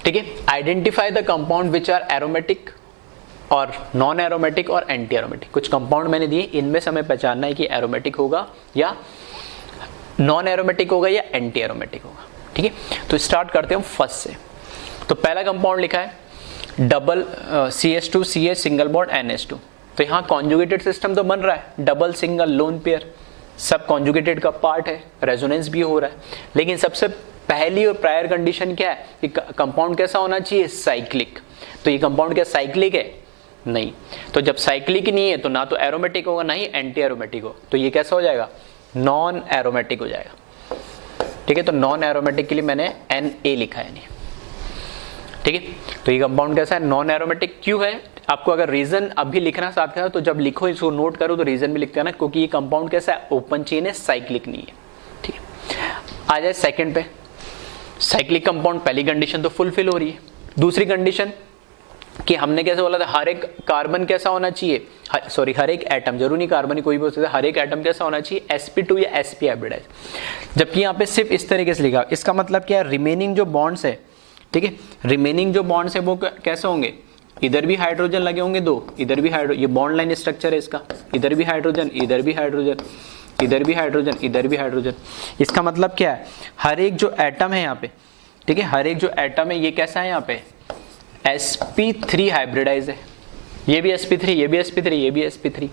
ठीक है, identify the compound which are aromatic और नॉन एरोमेटिक और एंटी एरोमेटिक। कुछ कंपाउंड मैंने दिए, इनमें से हमें पहचानना है कि एरोमेटिक होगा या नॉन एरोमेटिक होगा या एंटी एरोमेटिक होगा। ठीक है, तो स्टार्ट करते हैं फर्स्ट से। तो पहला कंपाउंड लिखा है double CH2CH single bond NH2। तो यहाँ कॉन्जुगेटेड सिस्टम तो बन रहा है, डबल, सिंगल, लोन पेयर, सब कॉन्जुगेटेड का पार्ट है, रेजोनेंस भी हो रहा है। लेकिन सबसे पहली और प्रायर कंडीशन क्या है कि कंपाउंड कैसा होना चाहिए? साइक्लिक। तो ये कंपाउंड क्या साइक्लिक है? नहीं। तो जब साइक्लिक नहीं है तो ना तो एरोमेटिक होगा ना ही एंटी एरोमेटिक हो, तो ये कैसा हो जाएगा? नॉन एरोमेटिक हो जाएगा। ठीक है, तो नॉन एरोमेटिक के लिए मैंने Na लिखा है, नहीं, ठीक है। तो ये कंपाउंड कैसा है, नॉन एरोमेटिक क्यों है। आपको अगर रीजन अभी लिखना साथ है तो जब लिखो इसको नोट करो तो रीजन भी लिखते हैं ना, क्योंकि ये कंपाउंड कैसा है, ओपन चेन है, साइक्लिक नहीं है, ठीक है। आ जाए सेकंड पे, साइक्लिक कंपाउंड, पहली कंडीशन तो फुलफिल हो रही है। दूसरी कंडीशन कि हमने कैसे बोला था, हर एक कार्बन कैसा होना चाहिए, सॉरी हर एक एटम, जरूर नहीं कार्बन ही कोई भी हो सकता है, हर एक एटम कैसा होना चाहिए, sp2 या sp हाइब्रिडाइज। जबकि यहाँ पे सिर्फ इस तरीके से लिखा, इसका मतलब क्या है, रिमेनिंग जो बॉन्ड्स है, ठीक है, रिमेनिंग जो बॉन्ड्स है वो कैसे होंगे, इधर भी हाइड्रोजन लगे होंगे दो, इधर भी हाइड्रोजन, ये बॉन्ड लाइन स्ट्रक्चर है इसका, इधर भी हाइड्रोजन, इधर भी हाइड्रोजन, इधर भी हाइड्रोजन, इधर भी हाइड्रोजन। इसका मतलब क्या है, हर एक जो एटम है यहाँ पे, ठीक है, हर एक जो एटम है ये कैसा है, यहाँ पे sp3 हाइब्रिडाइज है, ये भी sp3, ये भी sp3, ये भी sp3,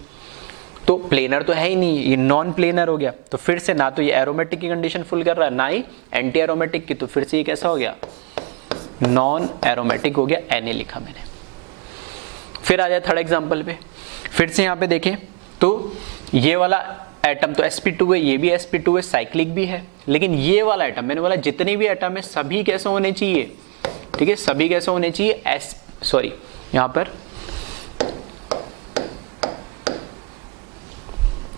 तो प्लेनर तो है ही नहीं, ये नॉन प्लेनर हो गया। तो फिर से ना तो ये एरोमेटिक की कंडीशन फुल कर रहा है, ना ही एंटी एरोमेटिक की, तो फिर से ये कैसा हो गया, नॉन एरोमेटिक हो गया, Na लिखा मैंने। फिर आ जाए थर्ड एग्जांपल पे, फिर से यहाँ पे देखें तो ये वाला एटम तो sp2 है, ये भी sp2 है, साइक्लिक भी है, लेकिन ये वाला एटम, मैंने बोला जितने भी एटम है सभी कैसे होने चाहिए, ठीक है, सभी कैसे होने चाहिए, यहाँ पर,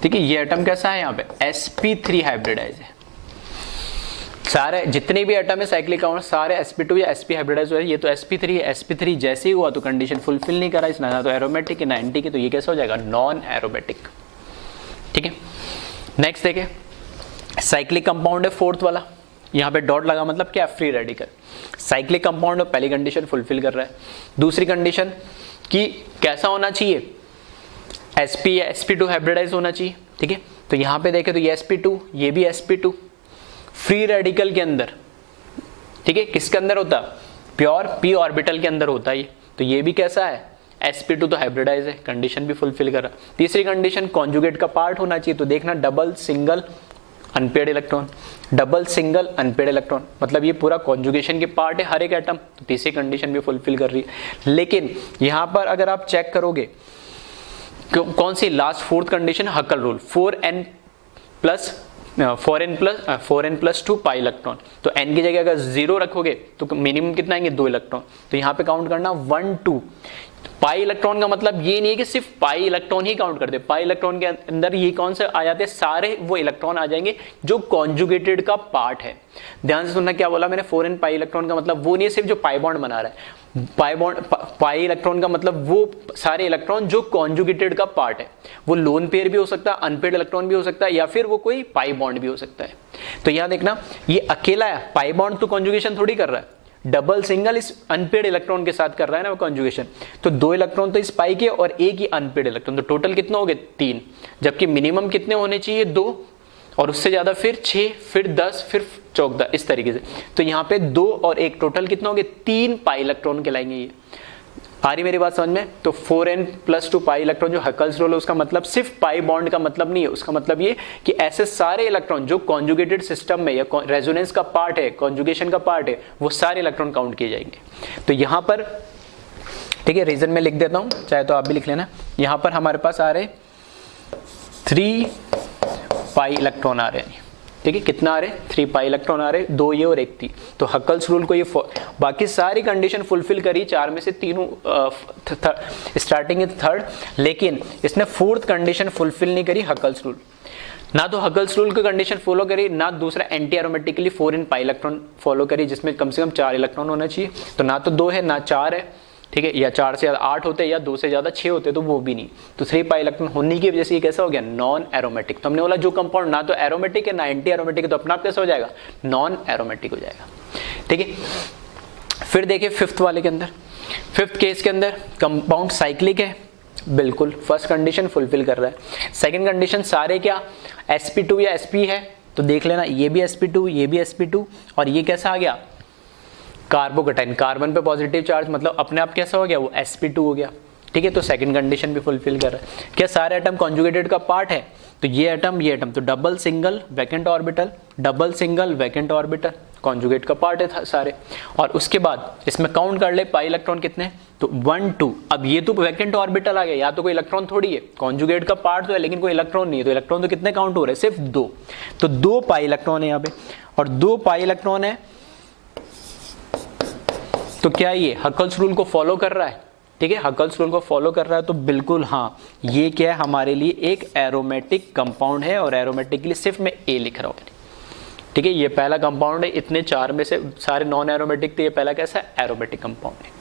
ठीक है, ये एटम कैसा है यहाँ पे, sp3 हाइब्रिडाइज है। सारे जितने भी एटम है साइक्लिक काउंट सारे sp2 या sp हाइब्रिडाइज हुए, ये तो sp3 है, sp3 जैसे ही हुआ तो कंडीशन फुलफिल नहीं करा, इसना तो एरोमेटिक है ना एंटी की, तो ये कैसा हो जाएगा, नॉन एरोमेटिक, ठीक है। नेक्स्ट देखें, साइक्लिक कंपाउंड है फोर्थ वाला, यहाँ पे डॉट लगा मतलब क्या, फ्री रेडिकल, साइक्लिक कंपाउंड है, पहली कंडीशन फुलफिल कर रहा है। दूसरी कंडीशन कि कैसा होना चाहिए, sp या sp2 हाइब्रिडाइज होना चाहिए, ठीक है। तो यहाँ पे देखें तो ये sp2, ये भी sp2, फ्री रेडिकल के अंदर, ठीक है, किसके अंदर होता, प्योर p ऑर्बिटल के अंदर होता है ये, तो ये भी कैसा है, sp2 तो हाइब्रिडाइज है, कंडीशन भी फुलफिल कर रहा। तीसरी कंडीशन कॉन्जुगेट का पार्ट होना चाहिए, तो देखना double single unpaired electron, double single unpaired electron, मतलब ये पूरा कॉन्जुगेशन के पार्ट है हर एक एटम, तो तीसरी कंडीशन भी फुलफिल कर रही है। लेकिन यहाँ पर अगर आप चेक करोगे कौन सी last fourth condition, Huckel rule, 4n plus 2 pi electron, तो n की जगह अगर 0 रखोगे तो मिनिमम कितना आएंगे, 2 इलेक्ट्रॉन, तो यहाँ पे काउंट करना 1 2। पाई इलेक्ट्रॉन का मतलब ये नहीं है कि सिर्फ पाई इलेक्ट्रॉन ही काउंट करते, पाई इलेक्ट्रॉन के अंदर ये कौन से आ जाते हैं, सारे वो इलेक्ट्रॉन आ जाएंगे जो कॉन्जुगेटेड का पार्ट है। ध्यान से सुनना क्या बोला मैंने, 4n पाई इलेक्ट्रॉन का मतलब वो नहीं है सिर्फ जो पाई बॉन्ड बना रहा है, पाई इलेक्ट्रॉन का मतलब वो सारे इलेक्ट्रॉन जो कॉन्जुगेटेड का पार्ट है, वो लोन पेयर भी हो सकता है, अनपेड इलेक्ट्रॉन भी हो सकता है, या फिर वो कोई पाई बॉन्ड भी हो सकता है। तो यहां देखना ये अकेला है, पाई बॉन्ड तो कॉन्जुगेशन थोड़ी कर रहा है, डबल सिंगल इस अनपेड इलेक्ट्रॉन के साथ कर रहा है ना वो कॉन्जुगेशन, तो 2 इलेक्ट्रॉन तो इस पाई के और एक ही अनपेड इलेक्ट्रॉन, तो टोटल कितने हो गए 3, जबकि मिनिमम कितने होने चाहिए 2, और उससे ज्यादा फिर 6, फिर 10, फिर 14, इस तरीके से। तो यहाँ पे 2 और 1 टोटल कितना हो गए 3 पाई इलेक्ट्रॉन कहलाएंगे। ये आ रही मेरी बात समझ में। तो 4n प्लस 2 पाई इलेक्ट्रॉन जो हकल्स रूल है उसका मतलब सिर्फ पाई बॉन्ड का मतलब नहीं है, उसका मतलब ये कि ऐसे सारे इलेक्ट्रॉन जो कॉन्जुगेटेड सिस्टम में या रेजोनेंस का पार्ट है, कॉन्जुगेशन का पार्ट है, वो सारे इलेक्ट्रॉन काउंट किए जाएंगे। तो यहाँ पर ठीक है, रीजन में लिख देता हूँ, चाहे तो आप भी लिख लेना। यहाँ पर हमारे पास आ रहे 3 पाई इलेक्ट्रॉन आ रहे हैं, ठीक है, कितना आ रहे 3 पाई इलेक्ट्रॉन आ रहे, 2 ये और 1 3। तो हकल्स रूल को ये बाकी सारी कंडीशन फुलफिल करी, 4 में से तीनों स्टार्टिंग है थर्ड, लेकिन इसने 4th कंडीशन फुलफिल नहीं करी, हकल्स रूल। ना तो हकल्स रूल की कंडीशन फॉलो करी, ना दूसरा anti aromatically 4n pi electron follow करी जिसमें कम से कम 4 इलेक्ट्रॉन होना चाहिए। तो ना तो 2 है ना 4 है, ठीक है, या 4 से ज्यादा 8 होते या 2 से ज्यादा 6 होते तो वो भी नहीं। तो 3 पाई इलेक्ट्रॉन होने की वजह से ये कैसा हो गया नॉन एरोमेटिक। तो हमने बोला जो कंपाउंड ना तो एरोमेटिक है ना एंटी एरोमेटिक है, तो अपना आप कैसा हो जाएगा नॉन एरोमेटिक हो जाएगा, ठीक है। फिर देखिए 5th वाले के अंदर, 5th केस के अंदर कंपाउंड साइक्लिक है, बिल्कुल फर्स्ट कंडीशन फुलफिल कर रहा है। सेकेंड कंडीशन सारे क्या sp2 या sp है, तो देख लेना ये भी sp2 ये भी sp2 और ये कैसा आ गया कार्बोकटाइन, कार्बन पे पॉजिटिव चार्ज, मतलब अपने आप कैसा हो गया वो sp2 हो गया, ठीक है। तो सेकंड कंडीशन भी फुलफिल कर रहा है। क्या सारे एटम कॉन्जुगेटेड का पार्ट है, तो ये एटम तो double single vacant orbital, double single vacant orbital, conjugate का पार्ट है सारे। और उसके बाद इसमें काउंट कर ले पाई इलेक्ट्रॉन कितने, तो 1 2। अब ये तो वैकेंट ऑर्बिटल आ गया, या तो कोई इलेक्ट्रॉन थोड़ी है, कॉन्जुगेट का पार्ट तो है लेकिन कोई इलेक्ट्रॉन नहीं है, तो इलेक्ट्रॉन तो कितने काउंट हो रहे हैं, सिर्फ 2। तो 2 पाई इलेक्ट्रॉन है यहाँ पे, और 2 पाई इलेक्ट्रॉन है, तो क्या ये हकल्स रूल को फॉलो कर रहा है, ठीक है, हकल्स रूल को फॉलो कर रहा है, तो बिल्कुल हाँ, ये क्या है हमारे लिए एक एरोमेटिक कंपाउंड है, और एरोमेटिक के लिए सिर्फ मैं ए लिख रहा हूँ, ठीक है। ये पहला कंपाउंड है, इतने 4 में से सारे नॉन एरोमेटिक थे, ये पहला कैसा है, एरोमेटिक कंपाउंड है।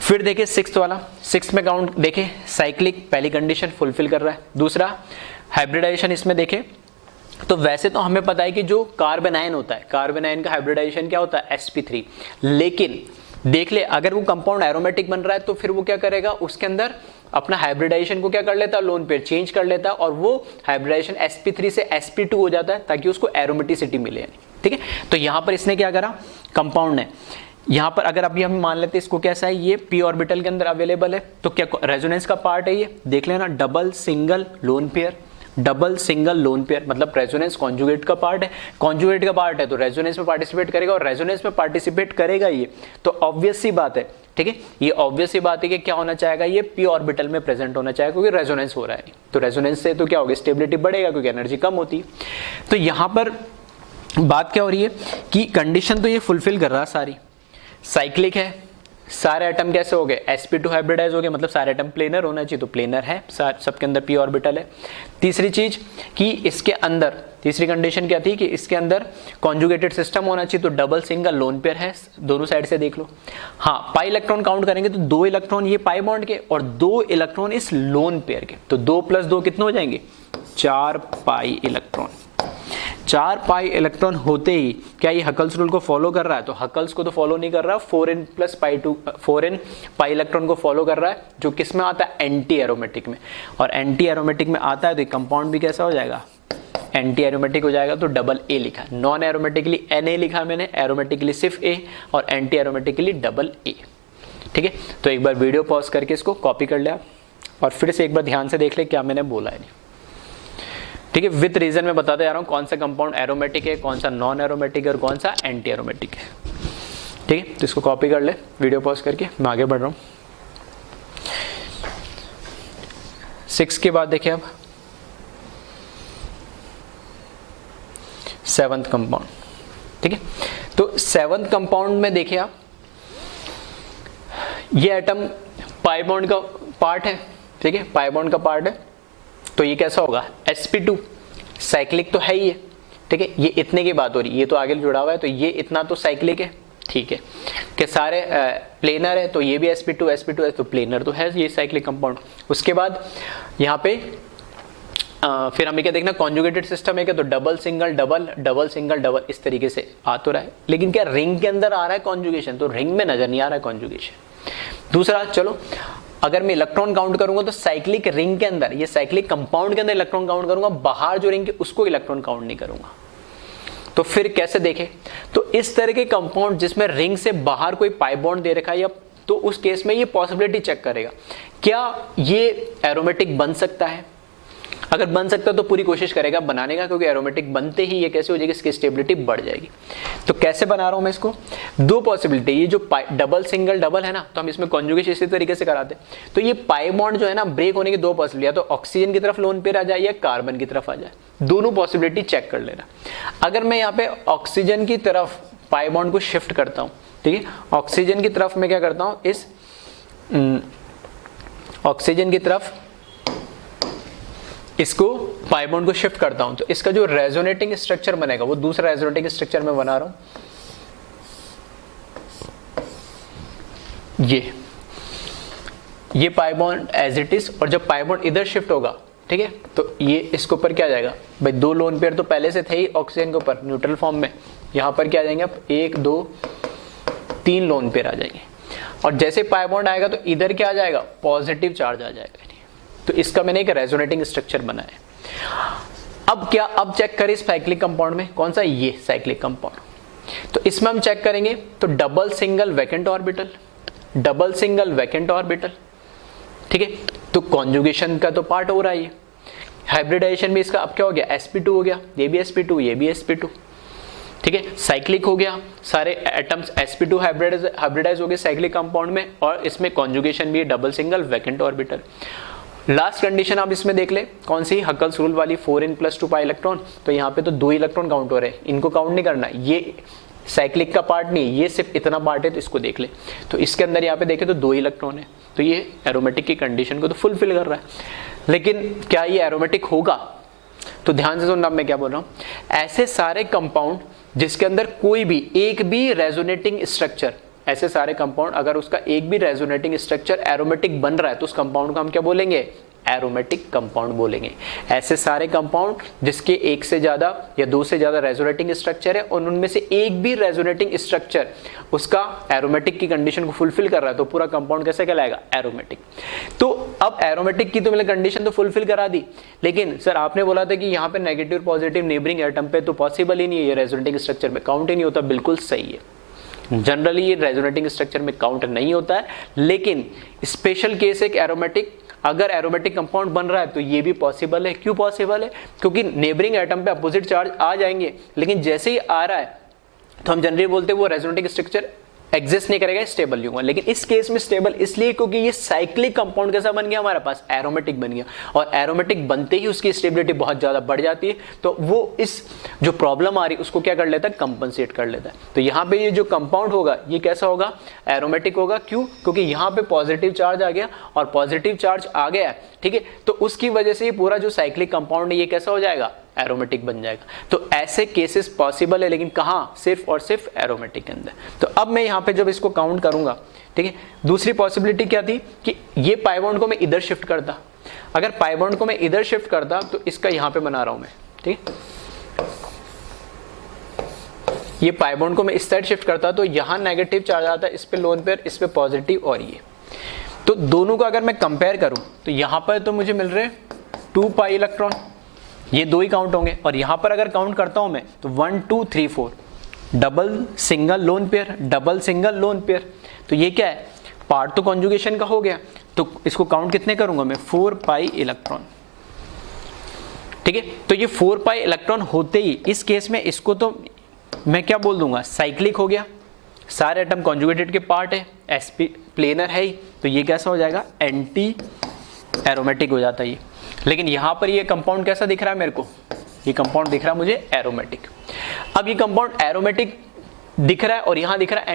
फिर देखिए 6th वाला, 6 में काउंट देखे, साइक्लिक पहली कंडीशन फुलफिल कर रहा है। दूसरा हाइब्रिडाइजेशन, इसमें देखे तो वैसे तो हमें पता है कि जो कार्बन आयन होता है, कार्बन आयन का हाइब्रिडाइजेशन क्या होता है, sp3, लेकिन देख ले अगर वो कंपाउंड एरोमेटिक बन रहा है तो फिर वो क्या करेगा, उसके अंदर अपना हाइब्रिडाइजेशन को क्या कर लेता है, लोन पेयर चेंज कर लेता है, और वो हाइब्रिडाइजेशन sp3 से sp2 हो जाता है ताकि उसको एरोमेटिसिटी मिले, ठीक है। तो यहां पर इसने क्या करा, कंपाउंड ने यहां पर अगर अभी हम मान लेते हैं इसको कैसा है, ये p ऑर्बिटल के अंदर अवेलेबल है, तो क्या रेजोनेंस का पार्ट है, ये देख लेना, double single lone pair, double single lone pair, मतलब रेजोनेंस कॉन्जुगेट का पार्ट है, कॉन्जुगेट का पार्ट है तो रेजोनेंस में पार्टिसिपेट करेगा, और रेजोनेंस में पार्टिसिपेट करेगा ये, तो ऑब्वियस सी बात है, ठीक है, ये ऑब्वियस सी बात है कि क्या होना चाहेगा, ये p ऑर्बिटल में प्रेजेंट होना चाहेगा, क्योंकि रेजोनेंस हो रहा है, तो रेजोनेंस से तो क्या होगा, स्टेबिलिटी बढ़ेगा क्योंकि एनर्जी कम होती है। तो यहां पर बात क्या हो रही है कि कंडीशन तो ये फुलफिल कर रहा है सारी, साइक्लिक है, सारे एटम कैसे हो गए, sp2 हाइब्रिडाइज हो गए, मतलब सारे एटम प्लेनर होना चाहिए, तो प्लेनर है, सबके अंदर p ऑर्बिटल है। तीसरी चीज कि इसके अंदर, तीसरी कंडीशन क्या थी कि इसके अंदर कॉन्जुगेटेड सिस्टम होना चाहिए, तो डबल सिंगल लोन पेयर है, दोनों साइड से देख लो। हाँ, पाई इलेक्ट्रॉन काउंट करेंगे तो 2 इलेक्ट्रॉन ये पाई बॉन्ड के और 2 इलेक्ट्रॉन इस लोन पेयर के, तो 2 + 2 कितने हो जाएंगे, 4 पाई इलेक्ट्रॉन। 4 पाई इलेक्ट्रॉन होते ही क्या ये हकल्स रूल को फॉलो कर रहा है, तो हकल्स को तो फॉलो नहीं कर रहा, 4n + pi2 4n pi electron को फॉलो कर रहा है, जो किस में आता है, एंटी एरोमेटिक में, और एंटी एरोमेटिक में आता है तो कंपाउंड भी कैसा हो जाएगा, एंटी एरोमेटिक हो जाएगा, तो डबल ए लिखा, नॉन एरोमेटिकली Na लिखा मैंने, एरोमेटिकली सिर्फ ए, और एंटी एरोमेटिकली डबल ए, ठीक है। तो एक बार वीडियो पॉज करके इसको कॉपी कर लिया, और फिर से एक बार ध्यान से देख ले क्या मैंने बोला है, ठीक है, विद रीजन में बताते जा रहा हूं कौन सा कंपाउंड एरोमेटिक है, कौन सा नॉन एरोमेटिक है, और कौन सा एंटी एरोमेटिक है, ठीक है। तो इसको कॉपी कर ले, वीडियो पॉज करके मैं आगे बढ़ रहा हूं। 6 के बाद देखिए अब 7th कंपाउंड, ठीक है। तो 7th कंपाउंड में देखिए आप, ये एटम पाई बॉन्ड का पार्ट है, ठीक है, पाई बॉन्ड का पार्ट है, तो ये कैसा होगा, sp2, साइक्लिक तो है ही है, ठीक है। ये इतने की बात हो रही है, ये तो आगे जुड़ा हुआ है, तो ये इतना तो साइक्लिक है, ठीक है, कि सारे प्लेनर है, तो ये भी sp2 है, तो प्लेनर तो है ये साइक्लिक कंपाउंड। उसके बाद यहाँ पे फिर हमें क्या देखना, कॉन्जुगेटेड सिस्टम है क्या, तो double single double, double single double, इस तरीके से आ तो रहा है, लेकिन क्या रिंग के अंदर आ रहा है कॉन्जुगेशन, तो रिंग में नजर नहीं आ रहा है कॉन्जुगेशन। दूसरा, चलो अगर मैं इलेक्ट्रॉन काउंट करूंगा तो साइक्लिक रिंग के अंदर, ये साइक्लिक कंपाउंड के अंदर इलेक्ट्रॉन काउंट करूंगा, बाहर जो रिंग है उसको इलेक्ट्रॉन काउंट नहीं करूंगा। तो फिर कैसे देखें, तो इस तरह के कंपाउंड जिसमें रिंग से बाहर कोई पाई बॉन्ड दे रखा है, या तो उस केस में ये पॉसिबिलिटी चेक करेगा क्या ये एरोमेटिक बन सकता है, अगर बन सकता है तो पूरी कोशिश करेगा बनाने का, क्योंकि एरोमेटिक बनते ही ये कैसे हो जाएगी, इसकी स्टेबिलिटी बढ़ जाएगी। तो कैसे बना रहा हूं मैं इसको, 2 पॉसिबिलिटी, ये जो डबल सिंगल डबल है ना, तो हम इसमें कॉन्जुगेशन इसी तरीके से कराते हैं। तो ये पाई बॉन्ड जो है ना, ब्रेक होने की 2 पॉसिबिलिटी, या तो ऑक्सीजन की तरफ लोन पेयर आ जाए या कार्बन की तरफ आ जाए, दोनों पॉसिबिलिटी चेक कर लेना। अगर मैं यहाँ पे ऑक्सीजन की तरफ पाई बॉन्ड को शिफ्ट करता हूँ, ठीक है, ऑक्सीजन की तरफ मैं क्या करता हूँ, इस ऑक्सीजन की तरफ इसको पाई बॉन्ड को शिफ्ट करता हूं, तो इसका जो रेजोनेटिंग स्ट्रक्चर बनेगा वो दूसरा रेजोनेटिंग स्ट्रक्चर में बना रहा हूं, ये pi bond as it is, और जब पाई बॉन्ड इधर शिफ्ट होगा, ठीक है, तो ये इसके ऊपर क्या आ जाएगा भाई, 2 लोन पेयर तो पहले से थे ही ऑक्सीजन के ऊपर न्यूट्रल फॉर्म में, यहां पर क्या आ जाएंगे अब 1 2 3 लोन पेयर आ जाएंगे, और जैसे पाई बॉन्ड आएगा तो इधर क्या आ जाएगा, पॉजिटिव चार्ज आ जाएगा। तो इसका मैंने एक रेजोनेटिंग स्ट्रक्चर बनाया। अब क्या, अब चेक करें इस साइक्लिक कंपाउंड में कौन सा, ये साइक्लिक कंपाउंड, तो इसमें हम चेक करेंगे तो double single vacant orbital, double single vacant orbital, ठीक है, तो कॉन्जुगेशन का तो पार्ट हो रहा है, ये हाइब्रिडाइजेशन भी इसका अब क्या हो गया, sp2 हो गया, ये भी sp2, ये भी sp2, ठीक है, साइक्लिक हो गया, सारे एटम्स sp2 हाइब्रिडाइज हो गए साइक्लिक कंपाउंड में, और इसमें कॉन्जुगेशन भी है, double single vacant orbital. Last condition आप इसमें देख ले, कौन सी, हकल्स रूल वाली, 4n+2 पाई इलेक्ट्रॉन। तो यहाँ पे तो 2 इलेक्ट्रॉन काउंट हो रहे हैं, इनको काउंट नहीं करना, ये साइक्लिक का पार्ट नहीं, ये सिर्फ इतना पार्ट है, तो इसको देख ले। तो इसके अंदर यहाँ पे देखे तो 2 इलेक्ट्रॉन है, तो ये एरोमेटिक की कंडीशन को तो फुलफिल कर रहा है। लेकिन क्या ये एरोमेटिक होगा? तो ध्यान से सुनना मैं क्या बोल रहा हूँ। ऐसे सारे कंपाउंड जिसके अंदर कोई भी एक भी रेजोनेटिंग स्ट्रक्चर, ऐसे सारे कंपाउंड अगर उसका एक भी रेजोनेटिंग स्ट्रक्चर एरोमेटिक बन रहा है तो उस कंपाउंड को हम क्या बोलेंगे? एरोमेटिक कंपाउंड बोलेंगे। ऐसे सारे कंपाउंड जिसके एक से ज्यादा या 2 से ज्यादा रेजोनेटिंग स्ट्रक्चर है और उनमें से एक भी रेजोनेटिंग स्ट्रक्चर उसका एरोमेटिक की कंडीशन को फुलफिल कर रहा है तो पूरा कंपाउंड कैसे कहलाएगा? एरोमेटिक। तो अब एरोमेटिक की तो मैंने कंडीशन तो फुलफिल करा दी, लेकिन सर आपने बोला था कि यहाँ पे नेगेटिव पॉजिटिव नेबरिंग एटम पे तो पॉसिबल ही नहीं है, ये रेजोनेटिंग स्ट्रक्चर में काउंट ही नहीं होता। बिल्कुल सही है, जनरली ये रेजोनेटिंग स्ट्रक्चर में काउंट नहीं होता है, लेकिन स्पेशल केस एक एरोमेटिक, अगर एरोमेटिक कंपाउंड बन रहा है तो ये भी पॉसिबल है। क्यों पॉसिबल है? क्योंकि नेबरिंग एटम पे अपोजिट चार्ज आ जाएंगे, लेकिन जैसे ही आ रहा है तो हम जनरली बोलते हैं वो रेजोनेटिंग स्ट्रक्चर एग्जिस्ट नहीं करेगा, स्टेबल नहीं होगा। लेकिन इस केस में स्टेबल इसलिए क्योंकि ये साइक्लिक कंपाउंड कैसा बन गया हमारे पास? एरोमेटिक बन गया, और एरोमेटिक बनते ही उसकी स्टेबिलिटी बहुत ज्यादा बढ़ जाती है, तो वो इस जो प्रॉब्लम आ रही है उसको क्या कर लेता है? कंपनसेट कर लेता है। तो यहाँ पे ये जो कंपाउंड होगा ये कैसा होगा? एरोमेटिक होगा। क्यों? क्योंकि यहाँ पे पॉजिटिव चार्ज आ गया, और पॉजिटिव चार्ज आ गया, ठीक है, तो उसकी वजह से ये पूरा जो साइक्लिक कंपाउंड है ये कैसा हो जाएगा? एरोमेटिक बन जाएगा। तो ऐसे केसेस पॉसिबल है, लेकिन कहाँ? सिर्फ और सिर्फ एरोमेटिक के अंदर। तो अब मैं यहाँ पे जब इसको काउंट करूंगा, ठीक है, दूसरी पॉसिबिलिटी क्या थी कि ये पाई बॉन्ड को मैं इधर शिफ्ट करता। अगर पाई बॉन्ड को मैं इधर शिफ्ट करता तो इसका यहाँ पे बना रहा हूं मैं, ठीक है, ये पाई बॉन्ड को मैं इस साइड शिफ्ट करता तो यहाँ नेगेटिव चार्ज आता, इस पे लोन पेयर, इस पे पॉजिटिव, और ये तो दोनों को अगर मैं कंपेयर करूं तो यहाँ पर तो मुझे मिल रहे 2 पाई इलेक्ट्रॉन, ये 2 ही काउंट होंगे, और यहां पर अगर काउंट करता हूं मैं तो 1 2 3 4 double single lone pair, double single lone pair. तो ये क्या है? पार्ट तो कॉन्जुगेशन का हो गया, तो इसको काउंट कितने करूंगा मैं? 4 पाई इलेक्ट्रॉन, ठीक है। तो ये 4 पाई इलेक्ट्रॉन होते ही इस केस में इसको तो मैं क्या बोल दूंगा? साइक्लिक हो गया, सारे एटम कॉन्जुगेटेड के पार्ट है, sp प्लेनर है ही, तो ये कैसा हो जाएगा? एंटी एरोमेटिक हो जाता है ये। लेकिन यहां पर ये कंपाउंड कैसा दिख रहा है मेरे को? ये कंपाउंड दिख रहा है मुझे एरोमेटिक। अब ये कंपाउंड एरोमेटिक दिख रहा है और यहां दिख रहा है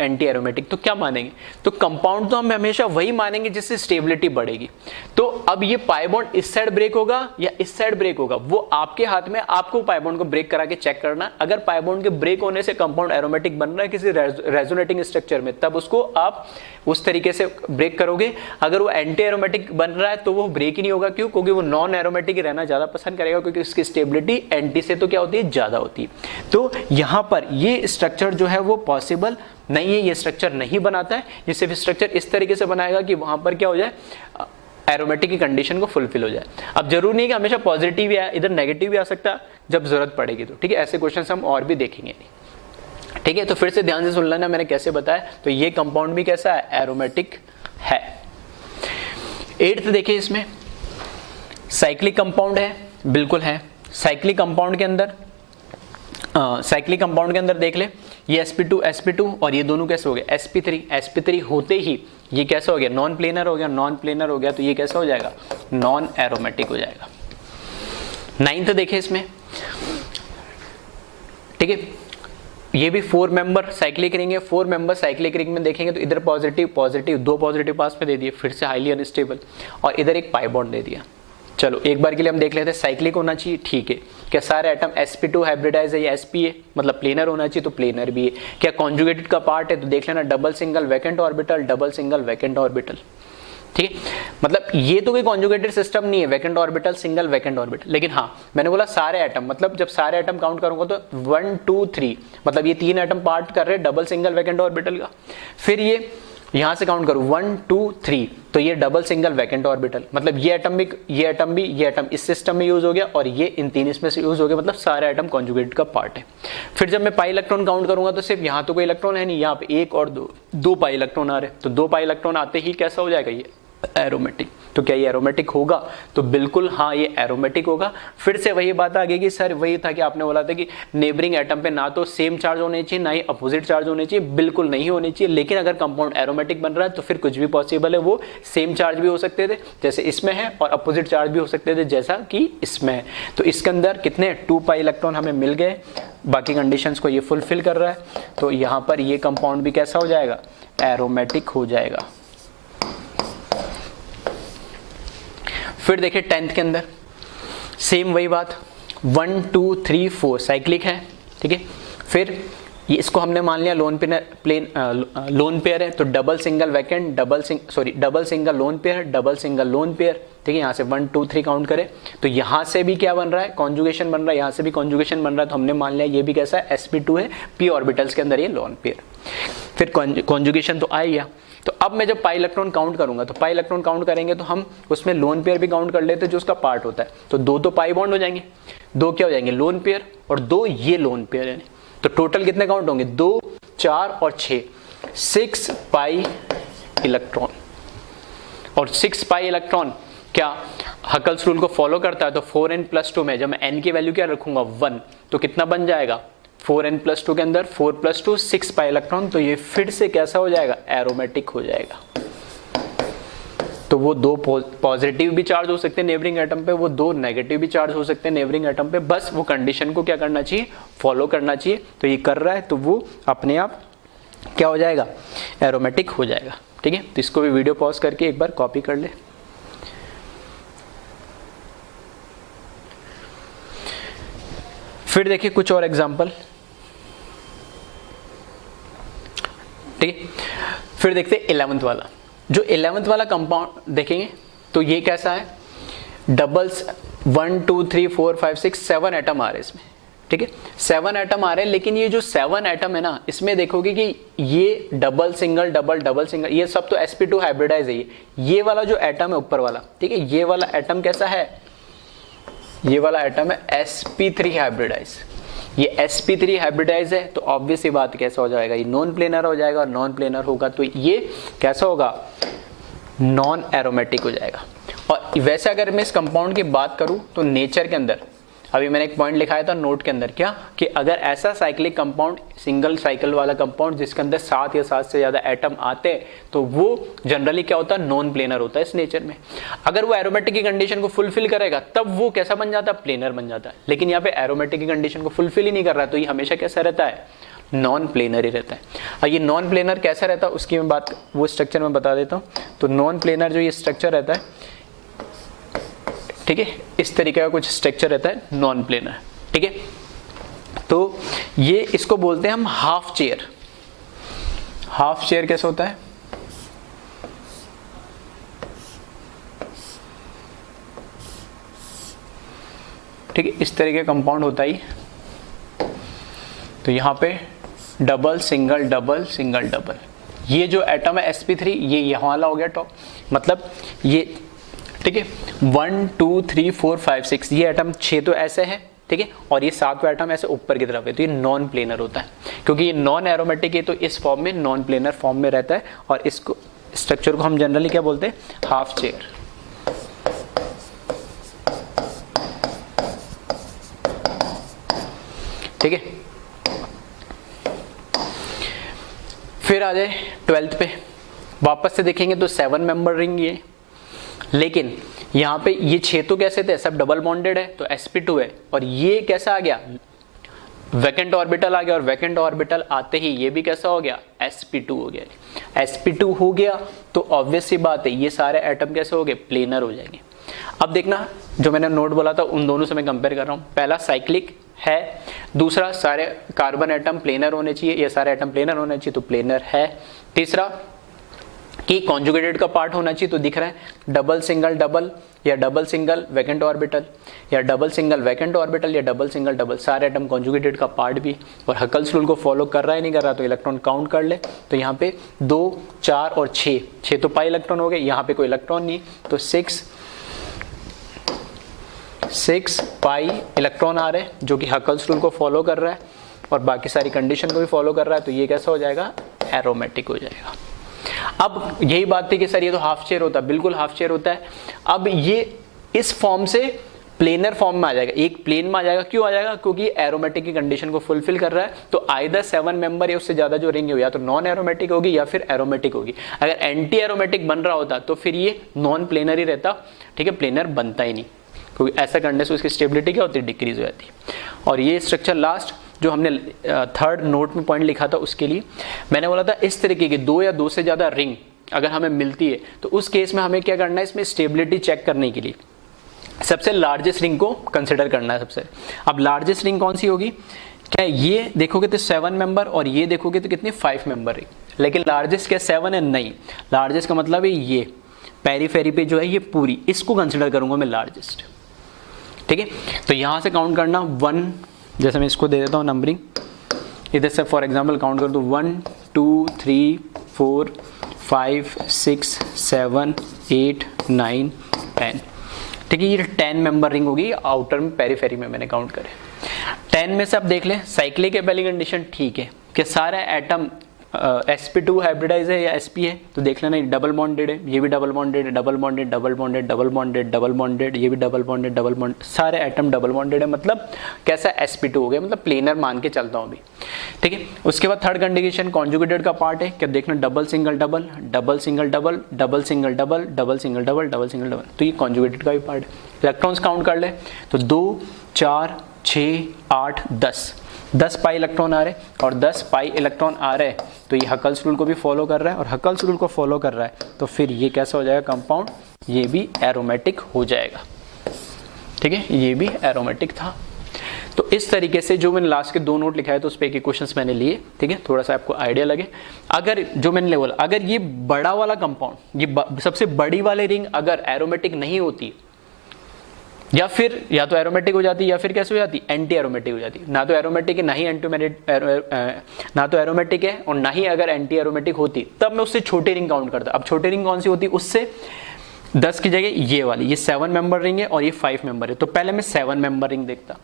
एंटी एरोमेटिक, तो क्या मानेंगे? तो कंपाउंड तो हम हमेशा वही मानेंगे जिससे स्टेबिलिटी बढ़ेगी। तो अब ये पाई बॉन्ड इस साइड ब्रेक होगा या इस साइड ब्रेक होगा, वो आपके हाथ में, आपको पाई बॉन्ड को ब्रेक करा के चेक करना। अगर पाई बॉन्ड के ब्रेक होने से कंपाउंड एरोमेटिक बन रहा है किसी रेजोनेटिंग स्ट्रक्चर में, तब उसको आप उस तरीके से ब्रेक करोगे। अगर वो एंटी एरोमेटिक बन रहा है तो वो ब्रेक ही नहीं होगा। क्यों? क्योंकि वो नॉन एरोमेटिक ही रहना ज्यादा पसंद करेगा, क्योंकि उसकी स्टेबिलिटी एंटी से तो क्या होती है? ज्यादा होती है। तो यहां पर ये स्ट्रक्चर जो है वो पॉसिबल नहीं है, ये स्ट्रक्चर नहीं बनाता है। ये सिर्फ स्ट्रक्चर इस तरीके से बनाएगा कि वहां पर क्या हो जाए? एरोमेटिक की कंडीशन को फुलफिल हो जाए। अब जरूरी नहीं कि हमेशा पॉजिटिव या इधर नेगेटिव भी आ सकता है जब जरूरत पड़ेगी तो, ठीक है। ऐसे क्वेश्चन हम और भी देखेंगे, ठीक है। तो फिर से ध्यान से सुन लेना मैंने कैसे बताया। तो ये कंपाउंड भी कैसा है? एरोमेटिक है। 8th देखिए, इसमें साइक्लिक कंपाउंड है, बिल्कुल है। साइक्लिक कंपाउंड के अंदर देख ले, ये sp2 और ये दोनों कैसे हो गए? sp3 होते ही ये कैसा हो गया? नॉन प्लेनर हो गया, तो ये कैसा हो जाएगा? नॉन एरोमेटिक हो जाएगा। 9th देखे इसमें, ठीक है, ये भी 4 मेंबर साइक्लिक रिंग है। 4 मेंबर साइक्लिक रिंग में देखेंगे तो इधर पॉजिटिव 2 पॉजिटिव पास में दे दिए, फिर से हाईली अनस्टेबल, और इधर एक पाई बॉन्ड दे दिया। चलो एक बार के लिए हम देख लेते हैं, साइक्लिक होना चाहिए, ठीक है। क्या सारे एटम sp2 हाइब्रिडाइज है या sp है? मतलब प्लेनर होना चाहिए, तो प्लेनर भी है। क्या कॉन्जुगेटेड का पार्ट है? तो देख लेना, डबल सिंगल वैकेंट ऑर्बिटल, ठीक है। मतलब ये तो कोई कॉन्जुगेटेड सिस्टम नहीं है, vacant orbital, single vacant orbital. लेकिन हाँ, मैंने बोला सारे एटम, मतलब जब सारे एटम काउंट करूंगा तो 1 2 3, मतलब ये 3 एटम पार्ट कर रहे हैं डबल सिंगल वैकेंट ऑर्बिटल का। फिर ये यहां से काउंट करूं 1 2 3, तो ये डबल सिंगल वैकेंट ऑर्बिटल, मतलब ये एटम इस सिस्टम में यूज हो गया, और ये इन 3 इसमें से यूज हो गया, मतलब सारे एटम कॉन्जुगेटेड का पार्ट है। फिर जब मैं पाई इलेक्ट्रॉन काउंट करूंगा तो सिर्फ यहाँ तो कोई इलेक्ट्रॉन है नहीं, यहाँ पे 1 और 2 पाई इलेक्ट्रॉन आ रहे, तो 2 पाई इलेक्ट्रॉन आते ही कैसा हो जाएगा? ये एरोमेटिक। तो क्या ये एरोमेटिक होगा? तो बिल्कुल हाँ, ये एरोमेटिक होगा। फिर से वही बात आ गई कि सर वही था कि आपने बोला था कि नेबरिंग एटम पे ना तो सेम चार्ज होने चाहिए ना ही अपोजिट चार्ज होने चाहिए, बिल्कुल नहीं होने चाहिए। लेकिन अगर कंपाउंड एरोमेटिक बन रहा है तो फिर कुछ भी पॉसिबल है, वो सेम चार्ज भी हो सकते थे जैसे इसमें है और अपोजिट चार्ज भी हो सकते थे जैसा कि इसमें है। तो इसके अंदर कितने 2 पाई इलेक्ट्रॉन हमें मिल गए, बाकी कंडीशंस को ये फुलफिल कर रहा है। तो यहाँ पर ये कंपाउंड भी कैसा हो जाएगा? एरोमेटिक हो जाएगा। फिर देखिए 10th के अंदर सेम वही बात, 1 2 3 4 साइक्लिक है, ठीक है। फिर ये इसको हमने मान लिया लोन पेयर है, तो double single vacant, double single lone pair, double single lone pair, ठीक है। यहाँ से 1 2 3 काउंट करें तो यहाँ से भी क्या बन रहा है? कॉन्जुगेशन बन रहा है, यहाँ से भी कॉन्जुगेशन बन रहा है। तो हमने मान लिया ये भी कैसा है? sp2 है, p ऑर्बिटल्स के अंदर ये लोन पेयर। फिर कॉन्जुगेशन तो आ गया। तो अब मैं जब पाई इलेक्ट्रॉन काउंट करूंगा तो पाई इलेक्ट्रॉन काउंट करेंगे तो हम उसमें लोन पेयर भी काउंट कर लेते हैं जो उसका पार्ट होता है। तो 2 तो पाई बॉन्ड हो जाएंगे, 2 क्या हो जाएंगे? लोन पेयर, और 2 ये लोन पेयर है। तो टोटल कितने काउंट होंगे? 2 4 और 6, 6 पाई इलेक्ट्रॉन। और 6 पाई इलेक्ट्रॉन क्या हकल्स रूल को फॉलो करता है? तो 4n + 2 में जब मैं n की वैल्यू क्या रखूंगा? 1, तो कितना बन जाएगा? 4n + 2 के अंदर 4 + 2 6 पाई इलेक्ट्रॉन। तो ये फिर से कैसा हो जाएगा? एरोमेटिक हो जाएगा। तो वो 2 पॉजिटिव भी चार्ज हो सकते हैं नेबरिंग एटम पे, वो 2 नेगेटिव भी चार्ज हो सकते हैं नेबरिंग एटम पे। बस वो कंडीशन को क्या करना चाहिए? फॉलो करना चाहिए। तो ये कर रहा है तो वो अपने आप क्या हो जाएगा? एरोमेटिक हो जाएगा, ठीक है। तो इसको भी वीडियो पॉज करके एक बार कॉपी कर ले। फिर देखिए कुछ और एग्जाम्पल, ठीक है। फिर देखते हैं 11th वाला। जो 11th वाला कंपाउंड देखेंगे तो ये कैसा है? डबल्स 1 2 3 4 5 6 7 एटम आ रहे हैं इसमें, ठीक है। 7 एटम आ रहे हैं, लेकिन ये जो 7 एटम है ना, इसमें देखोगे कि ये double single double double single, ये सब तो sp2 हाइब्रिडाइज है। ये वाला जो एटम है ऊपर वाला, ठीक है, ये वाला एटम कैसा है? ये वाला एटम है sp3 हाइब्रिडाइज। ये sp3 हाइब्रिडाइज है तो ऑब्वियस ही बात कैसा हो जाएगा? ये नॉन प्लेनर हो जाएगा, और नॉन प्लेनर होगा तो ये कैसा होगा? नॉन एरोमेटिक हो जाएगा। और वैसे अगर मैं इस कंपाउंड की बात करूं तो नेचर के अंदर अभी मैंने एक पॉइंट लिखाया था नोट के अंदर, क्या कि अगर ऐसा साइक्लिक कंपाउंड, सिंगल साइकिल वाला कंपाउंड जिसके अंदर 7 या 7 से ज्यादा एटम आते हैं, तो वो जनरली क्या होता है? नॉन प्लेनर होता है इस नेचर में। अगर वो एरोमेटिक की कंडीशन को फुलफिल करेगा तब वो कैसा बन जाता है? प्लेनर बन जाता है। लेकिन यहाँ पे एरोमेटिक की कंडीशन को फुलफिल ही नहीं कर रहा है, तो ये हमेशा कैसा रहता है? नॉन प्लेनर ही रहता है। और ये नॉन प्लेनर कैसा रहता है उसकी मैं बात, वो स्ट्रक्चर में बता देता हूँ। तो नॉन प्लेनर जो ये स्ट्रक्चर रहता है, ठीक है, इस तरीके का कुछ स्ट्रक्चर रहता है नॉन प्लेनर, ठीक है। तो ये इसको बोलते हैं हम हाफ चेयर। हाफ चेयर कैसे होता है? ठीक है, इस तरीके का कंपाउंड होता ही। तो यहां पे double single double single double, ये जो एटम है sp3 ये यहां वाला हो गया टॉप, मतलब ये, ठीक है। 1 2 3 4 5 6 ये एटम 6 तो ऐसे है, ठीक है, और ये 7वां एटम ऐसे ऊपर की तरफ है, तो ये नॉन प्लेनर होता है। क्योंकि ये नॉन एरोमेटिक है तो इस फॉर्म में, नॉन प्लेनर फॉर्म में रहता है। और इसको स्ट्रक्चर को हम जनरली क्या बोलते हैं? Half chair. ठीक है। फिर आ जाए 12th पे, वापस से देखेंगे तो 7 मेंबर रिंग ये, लेकिन यहाँ पे ये 6 तो कैसे थे? सब डबल बॉन्डेड है तो sp2 है। और ये कैसा आ गया? वैकेंट ऑर्बिटल आ गया, और वैकेंट ऑर्बिटल आते ही ये भी कैसा हो गया? sp2 हो गया। sp2 हो गया तो ऑब्वियस सी बात है ये सारे एटम कैसे हो गए? प्लेनर हो जाएंगे। अब देखना जो मैंने नोट बोला था उन दोनों से मैं कंपेयर कर रहा हूँ। पहला साइक्लिक है, दूसरा सारे कार्बन एटम प्लेनर होने चाहिए, ये सारे एटम प्लेनर होने चाहिए तो प्लेनर है। तीसरा कि कॉन्जुगेटेड का पार्ट होना चाहिए, तो दिख रहा है डबल सिंगल डबल, या डबल सिंगल वैकेंट ऑर्बिटल, या डबल सिंगल वैकेंट ऑर्बिटल, या डबल सिंगल डबल, सारे एटम कॉन्जुगेटेड का पार्ट भी। और हकल्स रूल को फॉलो कर रहा है नहीं कर रहा, तो इलेक्ट्रॉन काउंट कर ले। तो यहाँ पे 2 4 और 6 तो पाई इलेक्ट्रॉन हो गए, यहाँ पे कोई इलेक्ट्रॉन नहीं, तो 6 पाई इलेक्ट्रॉन आ रहे हैं जो कि हकल्स रूल को फॉलो कर रहा है और बाकी सारी कंडीशन को भी फॉलो कर रहा है। तो ये कैसा हो जाएगा? एरोमेटिक हो जाएगा। अब यही बात थी कि सर ये तो हाफ चेयर होता है, बिल्कुल हाफ चेयर होता है। अब ये इस फॉर्म से प्लेनर फॉर्म में आ जाएगा, एक प्लेन में आ जाएगा। क्यों आ जाएगा? क्योंकि एरोमेटिक की कंडीशन को फुलफिल कर रहा है। तो आइदर 7 मेंबर या उससे ज्यादा जो रिंग है या तो नॉन एरोमेटिक होगी या फिर एरोमेटिक होगी। अगर एंटी एरोमेटिक बन रहा होता तो फिर ये नॉन प्लेनर ही रहता, ठीक है, प्लेनर बनता ही नहीं, क्योंकि ऐसा करने से उसकी स्टेबिलिटी क्या होती है? डिक्रीज हो जाती है। और ये स्ट्रक्चर लास्ट जो हमने थर्ड नोट में पॉइंट लिखा था उसके लिए मैंने बोला था, इस तरीके की 2 या 2 से ज्यादा रिंग अगर हमें मिलती है तो उस केस में हमें क्या करना है? इसमें स्टेबिलिटी चेक करने के लिए सबसे लार्जेस्ट रिंग को कंसिडर करना है सबसे। अब लार्जेस्ट रिंग कौन सी होगी? क्या ये देखोगे तो 7 मेंबर और ये देखोगे तो कितनी 5 मेंबर है। लेकिन लार्जेस्ट क्या 7 है? नहीं, लार्जेस्ट का मतलब है ये पेरीफेरी पे जो है ये पूरी, इसको कंसिडर करूंगा मैं लार्जेस्ट, ठीक है। तो यहां से काउंट करना 1, जैसे मैं इसको दे देता हूं नंबरिंग, इधर से फॉर एग्जांपल काउंट कर दो 1 2 3 4 5 6 7 8 9 10, ठीक है। ये 10 मेंबर रिंग होगी आउटर में, पेरीफेरी में मैंने काउंट करे 10 में से। आप देख लें साइक्लिक है पहली कंडीशन, ठीक है, कि सारा एटम sp2 हाइब्रिडाइज है या sp है, तो देख लेना डबल बॉन्डेड है, ये भी डबल बॉन्डेड है, double bonded, double bonded, double bonded, double bonded, ये भी डबल बॉन्डेड, डबल बॉन्डेड, सारे एटम डबल बॉन्डेड है, मतलब कैसा sp2 हो गया, मतलब प्लेनर मान के चलता हूं अभी, ठीक है। उसके बाद थर्ड कंडीशन कॉन्जुगेटेड का पार्ट है, क्या देखना double single double, double single double, double single double, double single double, double single double, तो ये कॉन्जुगेटेड का भी पार्ट है। इलेक्ट्रॉन्स काउंट कर ले तो 2 4 6 8 10 पाई इलेक्ट्रॉन आ रहे और 10 पाई इलेक्ट्रॉन आ रहे, तो ये हकल्स रूल को भी फॉलो कर रहा है, और हकल्स रूल को फॉलो कर रहा है तो फिर ये कैसा हो जाएगा कंपाउंड? ये भी एरोमेटिक हो जाएगा, ठीक है, ये भी एरोमेटिक था। तो इस तरीके से जो मैंने लास्ट के 2 नोट लिखा है तो उस पे के क्वेश्चंस मैंने लिए, ठीक है, थोड़ा सा आपको आइडिया लगे। अगर जो मैंने बोला, अगर ये बड़ा वाला कंपाउंड, ये सबसे बड़ी वाली रिंग अगर एरोमेटिक नहीं होती, या फिर या तो एरोमेटिक हो जाती या फिर कैसे हो जाती? एंटी एरोमेटिक हो जाती। ना तो एरोमेटिक है, ना ही ना तो एरोमेटिक है और ना ही अगर एंटी एरोमेटिक होती, तब मैं उससे छोटी रिंग काउंट करता। अब छोटी रिंग कौन सी होती? उससे 10 की जगह ये वाली, ये 7 मेंबर रिंग है और ये 5 मेंबर है, तो पहले मैं 7 मेंबर रिंग देखता।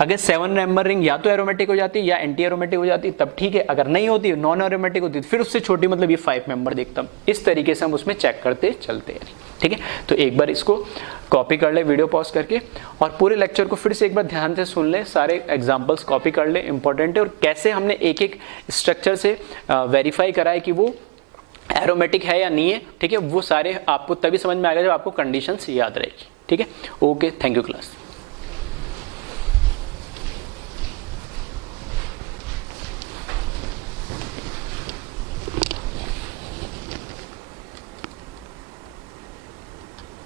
अगर 7 मेंबर रिंग या तो एरोमेटिक हो जाती या एंटी एरोमेटिक हो जाती तब ठीक है, अगर नहीं होती, नॉन एरोमेटिक होती, फिर उससे छोटी मतलब ये 5 मेंबर देखता। इस तरीके से हम उसमें चेक करते चलते हैं, ठीक है। तो एक बार इसको कॉपी कर ले वीडियो पॉज करके, और पूरे लेक्चर को फिर से एक बार ध्यान से सुन ले, सारे एग्जाम्पल्स कॉपी कर ले, इंपॉर्टेंट है, और कैसे हमने एक एक स्ट्रक्चर से वेरीफाई करा है कि वो एरोमेटिक है या नहीं है, ठीक है, वो सारे आपको तभी समझ में आएगा जब आपको कंडीशंस याद रहेगी, ठीक है। Okay, thank you class.